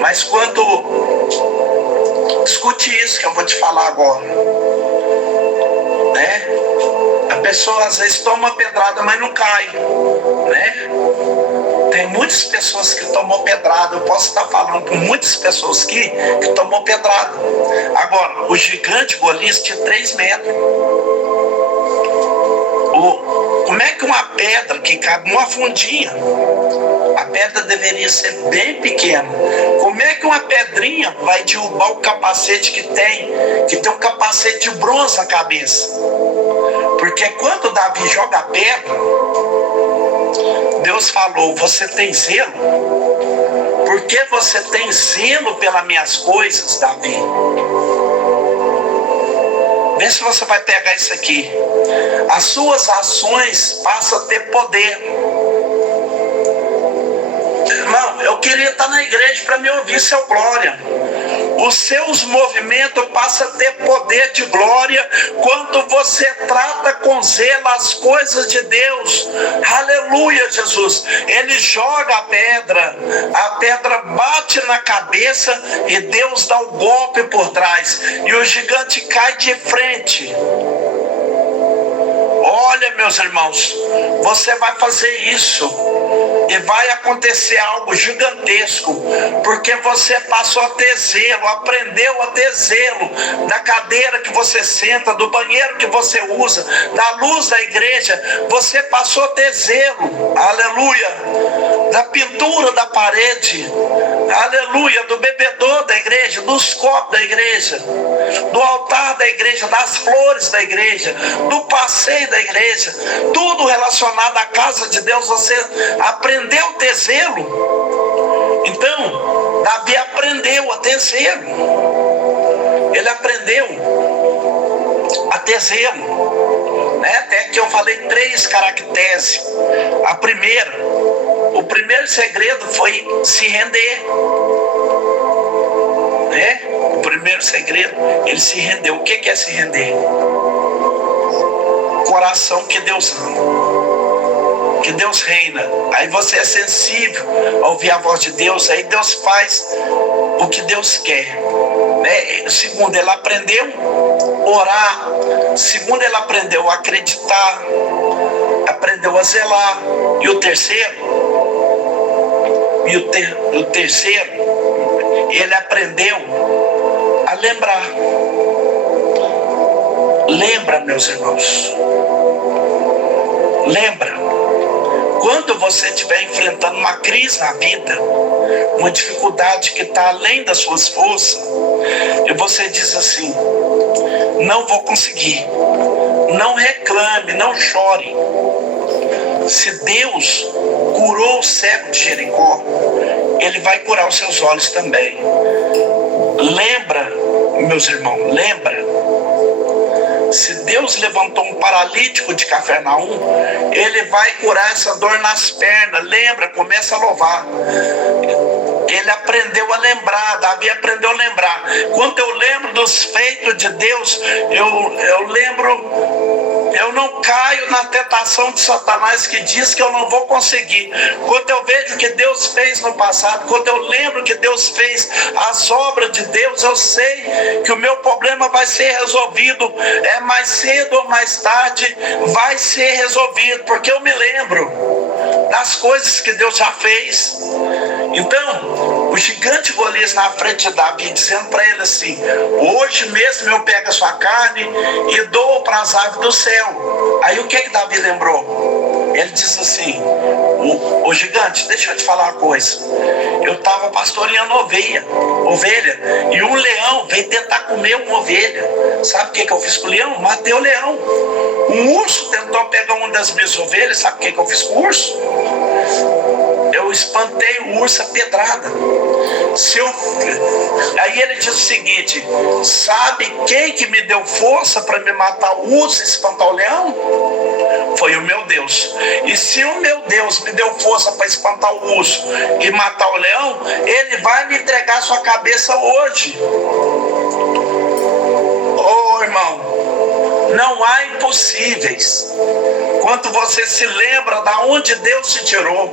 Mas escute isso que eu vou te falar agora. A pessoa às vezes toma pedrada, mas não cai, Tem muitas pessoas que tomou pedrada. Eu posso estar falando com muitas pessoas que tomou pedrada. Agora, o gigante Golias tinha 3 metros. Como é que uma pedra que cabe numa fundinha, a pedra deveria ser bem pequena, como é que uma pedrinha vai derrubar o capacete que tem um capacete de bronze na cabeça? Porque quando Davi joga a pedra, Deus falou: você tem zelo? Porque você tem zelo pelas minhas coisas, Davi? Vê se você vai pegar isso aqui. As suas ações passam a ter poder. Irmão, eu queria estar na igreja para me ouvir seu glória. Os seus movimentos passam a ter poder de glória quando você trata com zelo as coisas de Deus. Aleluia, Jesus. Ele joga a pedra bate na cabeça e Deus dá o golpe por trás. E o gigante cai de frente. Olha, meus irmãos, você vai fazer isso e vai acontecer algo gigantesco, porque você passou a ter zelo, aprendeu a ter zelo da cadeira que você senta, do banheiro que você usa, da luz da igreja. Você passou a ter zelo, aleluia, da pintura da parede, aleluia, do bebedouro da igreja, dos copos da igreja, do altar da igreja, das flores da igreja, do passeio da igreja, tudo relacionado à casa de Deus. Você aprendeu a ter zelo. Então, Davi aprendeu a ter zelo. Ele aprendeu a ter zelo, né? Até que eu falei 3 caracteres. O primeiro segredo foi se render, né? O primeiro segredo, ele se rendeu. O que é se render? Coração que Deus ama, que Deus reina. Aí você é sensível a ouvir a voz de Deus. Aí Deus faz o que Deus quer, né? Segundo, ele aprendeu a orar. Segundo, ele aprendeu a acreditar, aprendeu a zelar. E o terceiro, ele aprendeu a lembrar. Lembra, meus irmãos. Lembra. Quando você estiver enfrentando uma crise na vida, uma dificuldade que está além das suas forças, e você diz assim: não vou conseguir. Não reclame, não chore. Se Deus curou o cego de Jericó, Ele vai curar os seus olhos também. Lembra, meus irmãos, lembra. Se Deus levantou um paralítico de Cafarnaum, Ele vai curar essa dor nas pernas. Lembra, começa a louvar. Ele aprendeu a lembrar, Davi aprendeu a lembrar. Quando eu lembro dos feitos de Deus, eu lembro, eu não caio na tentação de Satanás que diz que eu não vou conseguir. Quando eu vejo o que Deus fez no passado, quando eu lembro que Deus fez as obras de Deus, eu sei que o meu problema vai ser resolvido. Mais cedo ou mais tarde vai ser resolvido, porque eu me lembro das coisas que Deus já fez. Então, o gigante Golias na frente de Davi, dizendo para ele assim: hoje mesmo eu pego a sua carne e dou para as aves do céu. Aí o que Davi lembrou? Ele disse assim: o gigante, deixa eu te falar uma coisa. Eu estava pastoreando ovelha, e um leão veio tentar comer uma ovelha. Sabe o que eu fiz com o leão? Matei o leão. Um urso tentou pegar uma das minhas ovelhas. Sabe o que eu fiz com o urso? Eu espantei o urso a pedrada. Aí ele diz o seguinte: sabe quem que me deu força para me matar o urso e espantar o leão? Foi o meu Deus. E se o meu Deus me deu força para espantar o urso e matar o leão, Ele vai me entregar a sua cabeça hoje. Oh, irmão, não há impossíveis. Quando você se lembra da onde Deus te tirou.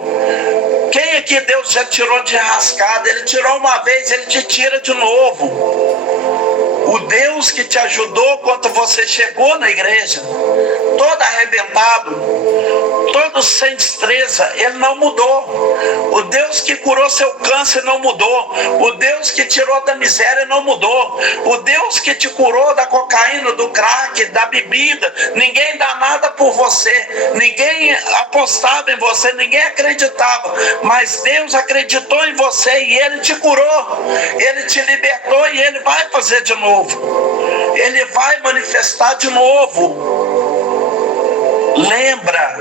Quem aqui Deus já tirou de rascada? Ele tirou uma vez, Ele te tira de novo. O Deus que te ajudou quando você chegou na igreja, todo arrebentado, todo sem destreza, Ele não mudou. O Deus que curou seu câncer não mudou. O Deus que tirou da miséria não mudou. O Deus que te curou da cocaína, do crack, da bebida, ninguém dá nada por você, ninguém apostava em você, ninguém acreditava, mas Deus acreditou em você e Ele te curou, Ele te libertou e Ele vai fazer de novo. Ele vai manifestar de novo. Lembra.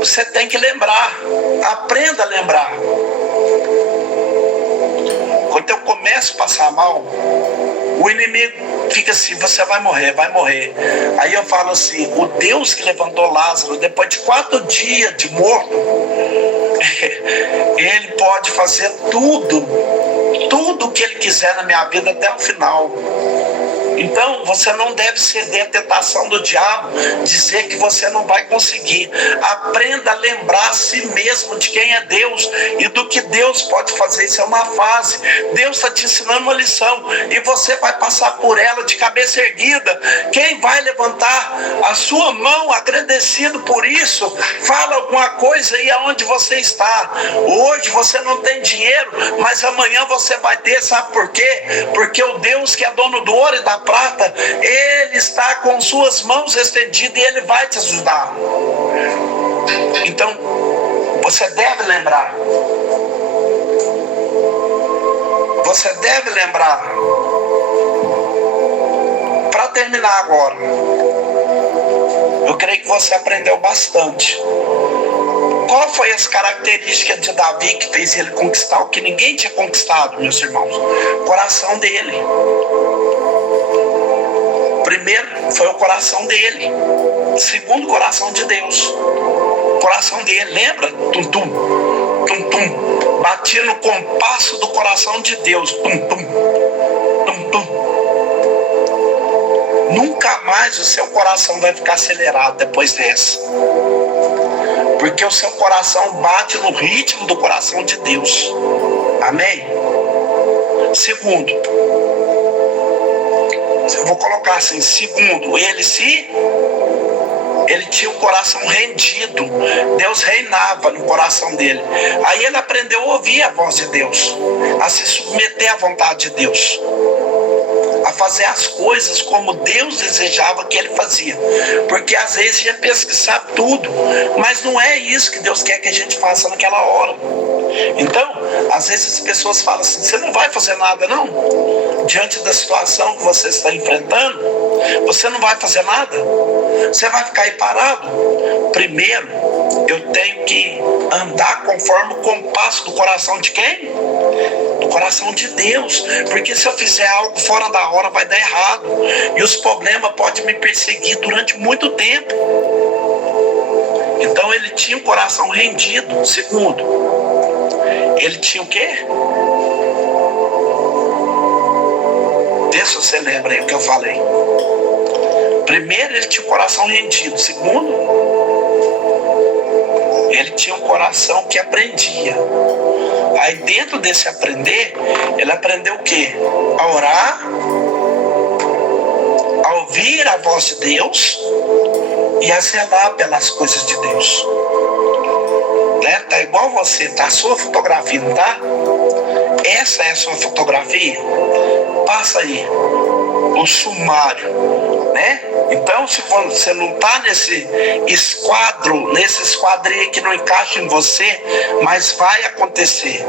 Você tem que lembrar. Aprenda a lembrar. Quando eu começo a passar mal, o inimigo fica assim: você vai morrer, vai morrer. Aí eu falo assim: o Deus que levantou Lázaro depois de 4 dias de morto, Ele pode fazer tudo tudo o que Ele quiser na minha vida até o final. Então, você não deve ceder à tentação do diabo, dizer que você não vai conseguir. Aprenda a lembrar a si mesmo de quem é Deus e do que Deus pode fazer. Isso é uma fase. Deus está te ensinando uma lição e você vai passar por ela de cabeça erguida. Quem vai levantar a sua mão agradecido por isso, fala alguma coisa aí aonde você está. Hoje você não tem dinheiro, mas amanhã você vai ter. Sabe por quê? Porque o Deus que é dono do ouro e da prata, Ele está com suas mãos estendidas e Ele vai te ajudar. Então, você deve lembrar. Você deve lembrar. Para terminar agora, eu creio que você aprendeu bastante. Qual foi as características de Davi que fez ele conquistar o que ninguém tinha conquistado, meus irmãos? O coração dele. Primeiro foi o coração dele. Segundo, o coração de Deus. O coração dele, lembra? Tum-tum, tum-tum. Batia no compasso do coração de Deus. Tum-tum, tum-tum. Nunca mais o seu coração vai ficar acelerado depois dessa. Porque o seu coração bate no ritmo do coração de Deus. Amém? Segundo, eu vou colocar assim, segundo, ele tinha o coração rendido. Deus reinava no coração dele. Aí ele aprendeu a ouvir a voz de Deus, a se submeter à vontade de Deus, a fazer as coisas como Deus desejava que ele fazia. Porque às vezes a gente pensa que sabe tudo, mas não é isso que Deus quer que a gente faça naquela hora. Então, às vezes as pessoas falam assim: você não vai fazer nada não? Diante da situação que você está enfrentando, você não vai fazer nada? Você vai ficar aí parado? Primeiro, eu tenho que andar conforme o compasso do coração de quem? Do coração de Deus. Porque se eu fizer algo fora da hora, vai dar errado. E os problemas podem me perseguir durante muito tempo. Então ele tinha o coração rendido. Segundo, ele tinha o quê? Vê se você lembra aí o que eu falei. Primeiro, ele tinha o coração rendido. Segundo, ele tinha um coração que aprendia. Aí dentro desse aprender, ele aprendeu o quê? A orar, a ouvir a voz de Deus e a zelar pelas coisas de Deus. Né? Tá igual você, tá? A sua fotografia, não tá? Essa é a sua fotografia? Passa aí o sumário, né? Então, se você não está nesse esquadrinho que não encaixa em você, mas vai acontecer,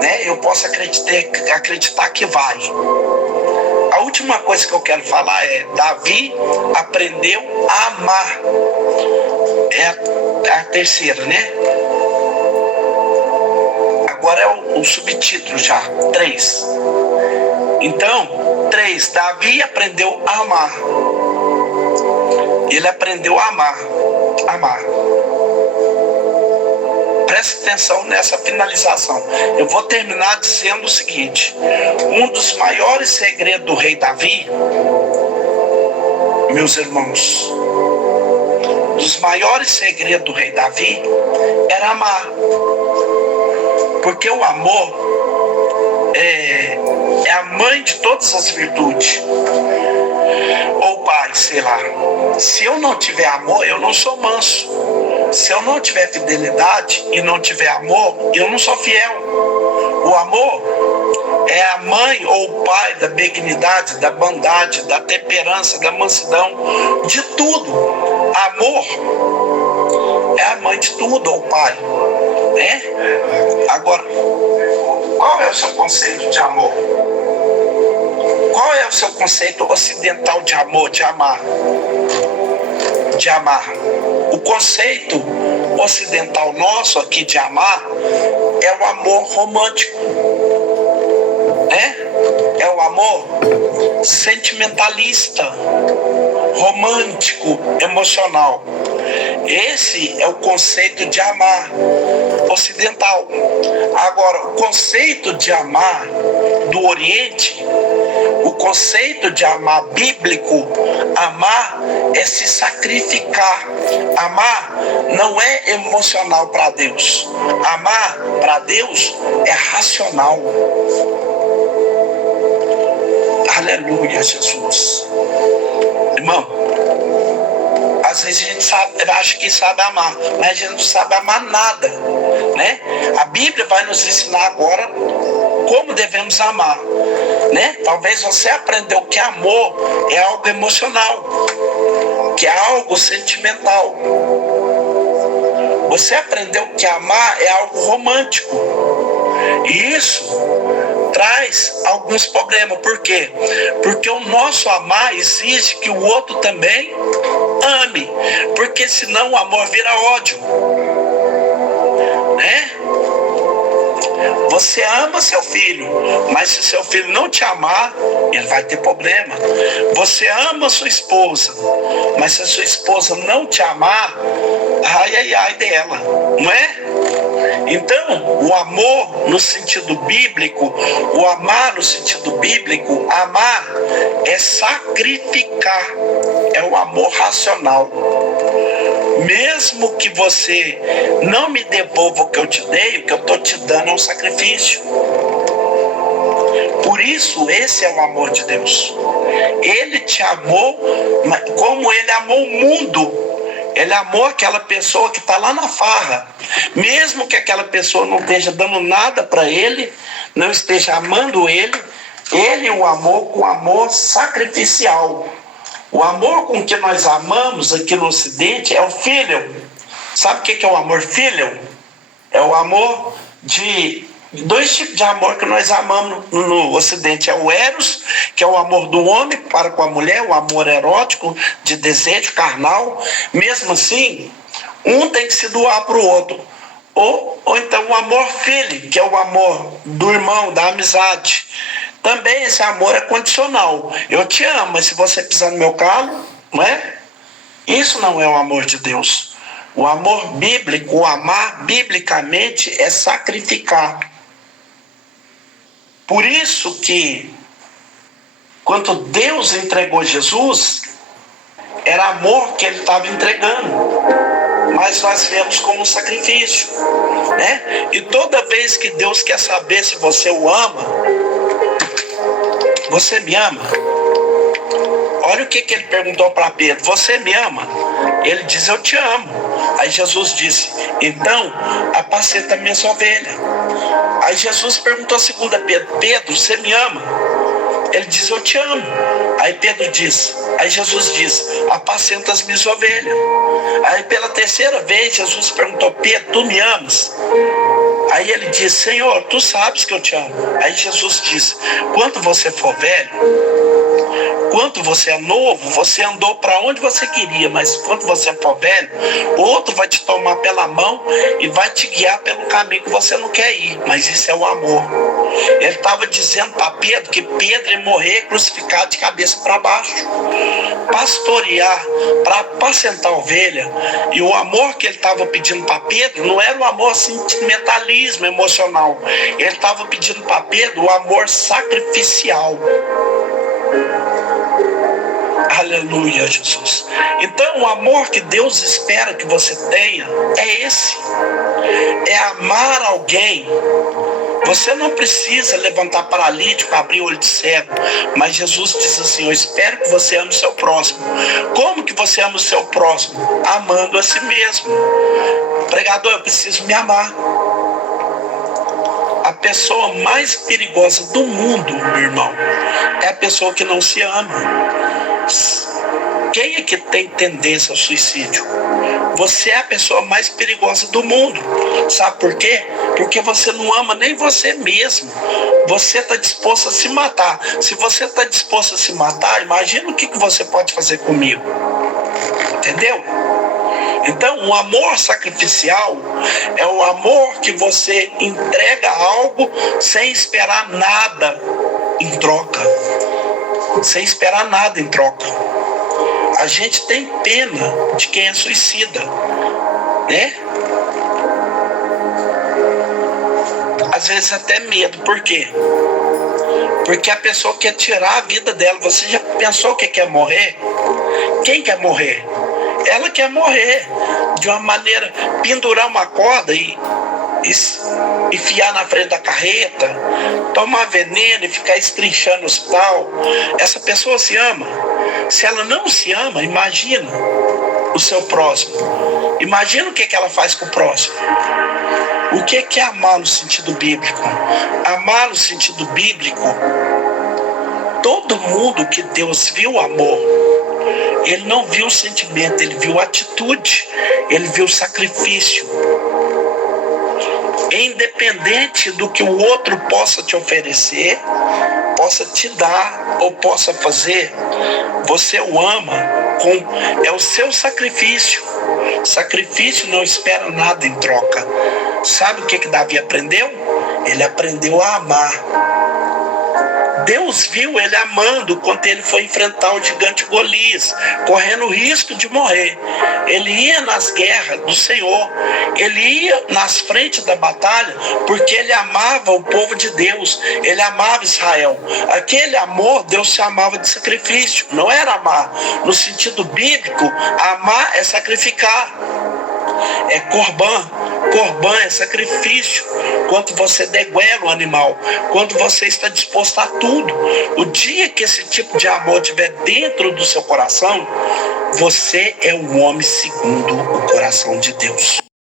né? Eu posso acreditar que vai. A última coisa que eu quero falar é: Davi aprendeu a amar. É a terceira, né? Agora é o subtítulo já, 3. Então, 3, Davi aprendeu a amar. Ele aprendeu a amar. Preste atenção nessa finalização. Eu vou terminar dizendo o seguinte: um dos maiores segredos do rei Davi, meus irmãos, dos maiores segredos do rei Davi era amar. Porque o amor é a mãe de todas as virtudes. Ou pai, sei lá. Se eu não tiver amor, eu não sou manso. Se eu não tiver fidelidade e não tiver amor, eu não sou fiel. O amor é a mãe ou o pai da benignidade, da bondade, da temperança, da mansidão, de tudo. Amor é a mãe de tudo, ou o pai. Né? Agora, qual é o seu conceito de amor? Qual é o seu conceito ocidental de amor, de amar? De amar. O conceito ocidental nosso aqui de amar é o amor romântico. Né? É o amor sentimentalista, romântico, emocional. Esse é o conceito de amar ocidental. Agora, o conceito de amar do Oriente, o conceito de amar bíblico, amar é se sacrificar. Amar não é emocional para Deus. Amar para Deus é racional. Aleluia, Jesus. Irmão, às vezes a gente acha que sabe amar, mas a gente não sabe amar nada, né? A Bíblia vai nos ensinar agora como devemos amar, né? Talvez você aprendeu que amor é algo emocional, que é algo sentimental. Você aprendeu que amar é algo romântico. E isso traz alguns problemas. Por quê? Porque o nosso amar exige que o outro também ame. Porque senão o amor vira ódio. Né? Você ama seu filho, mas se seu filho não te amar, ele vai ter problema. Você ama sua esposa, mas se a sua esposa não te amar, ai dela, não é? Então, o amor no sentido bíblico, o amar no sentido bíblico, amar é sacrificar, é o amor racional. Mesmo que você não me devolva o que eu te dei, o que eu estou te dando é um sacrifício. Por isso, esse é o amor de Deus. Ele te amou como ele amou o mundo. Ele amou aquela pessoa que está lá na farra. Mesmo que aquela pessoa não esteja dando nada para ele, não esteja amando ele, ele o amou com amor sacrificial. O amor com que nós amamos aqui no Ocidente é o filial. Sabe o que é o amor filial? É o amor de dois tipos de amor que nós amamos no Ocidente. É o eros, que é o amor do homem para com a mulher, o amor erótico, de desejo carnal. Mesmo assim, um tem que se doar para o outro. Ou então o amor filho, que é o amor do irmão, da amizade. Também esse amor é condicional. Eu te amo, mas se você pisar no meu calo, não é? Isso não é o amor de Deus. O amor bíblico, o amar biblicamente é sacrificar. Por isso que quando Deus entregou Jesus, era amor que ele estava entregando. Mas nós vemos como um sacrifício, né? E toda vez que Deus quer saber se você o ama, você me ama? Olha o que ele perguntou para Pedro: você me ama? Ele diz: eu te amo. Aí Jesus disse: então apacenta minhas ovelhas. Aí Jesus perguntou a segunda Pedro: Pedro, você me ama? Ele diz: eu te amo. Aí Pedro diz, aí Jesus diz: apacenta as minhas ovelhas. Aí pela terceira vez Jesus perguntou: Pedro, tu me amas? Aí ele diz: Senhor, tu sabes que eu te amo. Aí Jesus diz: quando você for velho, quando você é novo, você andou para onde você queria, mas quando você for velho, outro vai te tomar pela mão e vai te guiar pelo caminho que você não quer ir. Mas isso é o amor. Ele estava dizendo para Pedro que Pedro ia morrer crucificado de cabeça para baixo. Pastorear, para apacentar a ovelha. E o amor que ele estava pedindo para Pedro não era o amor sentimentalismo, emocional. Ele estava pedindo para Pedro o amor sacrificial. Aleluia, Jesus. Então o amor que Deus espera que você tenha é esse. É amar alguém. Você não precisa levantar paralítico, abrir olho de cego. Mas Jesus diz assim: eu espero que você ame o seu próximo. Como que você ama o seu próximo? Amando a si mesmo. Pregador, eu preciso me amar. A pessoa mais perigosa do mundo, meu irmão, é a pessoa que não se ama. Quem é que tem tendência ao suicídio? Você é a pessoa mais perigosa do mundo. Sabe por quê? Porque você não ama nem você mesmo. Você está disposto a se matar. Se você está disposto a se matar, imagina o que você pode fazer comigo. Entendeu? Então, o amor sacrificial é o amor que você entrega algo sem esperar nada em troca. Sem esperar nada em troca. A gente tem pena de quem é suicida, né? às vezes até medo. Por quê? Porque a pessoa quer tirar a vida dela. Você já pensou que quer morrer? Quem quer morrer? Ela quer morrer de uma maneira, pendurar uma corda e enfiar na frente da carreta, tomar veneno e ficar estrinchando no hospital. Essa pessoa se ama. Se ela não se ama, imagina o seu próximo. Imagina o que ela faz com o próximo. O que é amar no sentido bíblico? Amar no sentido bíblico, todo mundo que Deus viu amor, ele não viu o sentimento, ele viu a atitude, ele viu o sacrifício. Independente do que o outro possa te oferecer, possa te dar ou possa fazer, você o ama, é o seu sacrifício. Sacrifício não espera nada em troca. Sabe o que Davi aprendeu? Ele aprendeu a amar. Deus viu ele amando quando ele foi enfrentar o gigante Golias, correndo o risco de morrer. Ele ia nas guerras do Senhor, ele ia nas frentes da batalha, porque ele amava o povo de Deus, ele amava Israel. Aquele amor, Deus se amava de sacrifício, não era amar. No sentido bíblico, amar é sacrificar. É corban. Corban é sacrifício. Quando você deguela o animal, quando você está disposto a tudo. O dia que esse tipo de amor estiver dentro do seu coração, você é um homem segundo o coração de Deus.